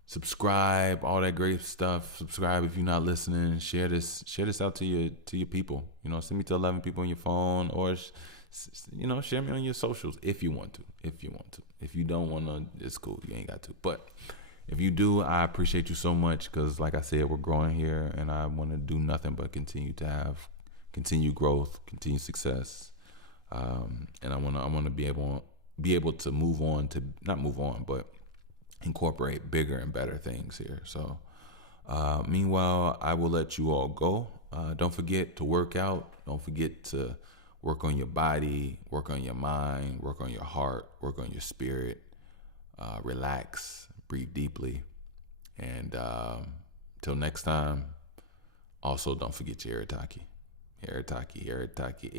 subscribe, all that great stuff. Subscribe if you're not listening. Share this out to your people. Send me to 11 people on your phone, or share me on your socials if you want to. If you don't want to, it's cool. You ain't got to. But if you do, I appreciate you so much, because like I said, we're growing here, and I want to do nothing but continue to have continued growth, continued success, and I want to be able to not move on, but incorporate bigger and better things here. So, meanwhile, I will let you all go. Don't forget to work out. Don't forget to work on your body, work on your mind, work on your heart, work on your spirit. Relax, breathe deeply. And till next time, also don't forget your Haritaki. Haritaki, Haritaki,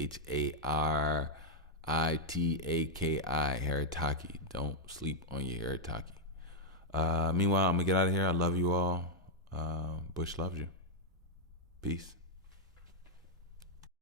Haritaki. Don't sleep on your Haritaki. Meanwhile, I'm going to get out of here. I love you all. Bush loves you. Peace.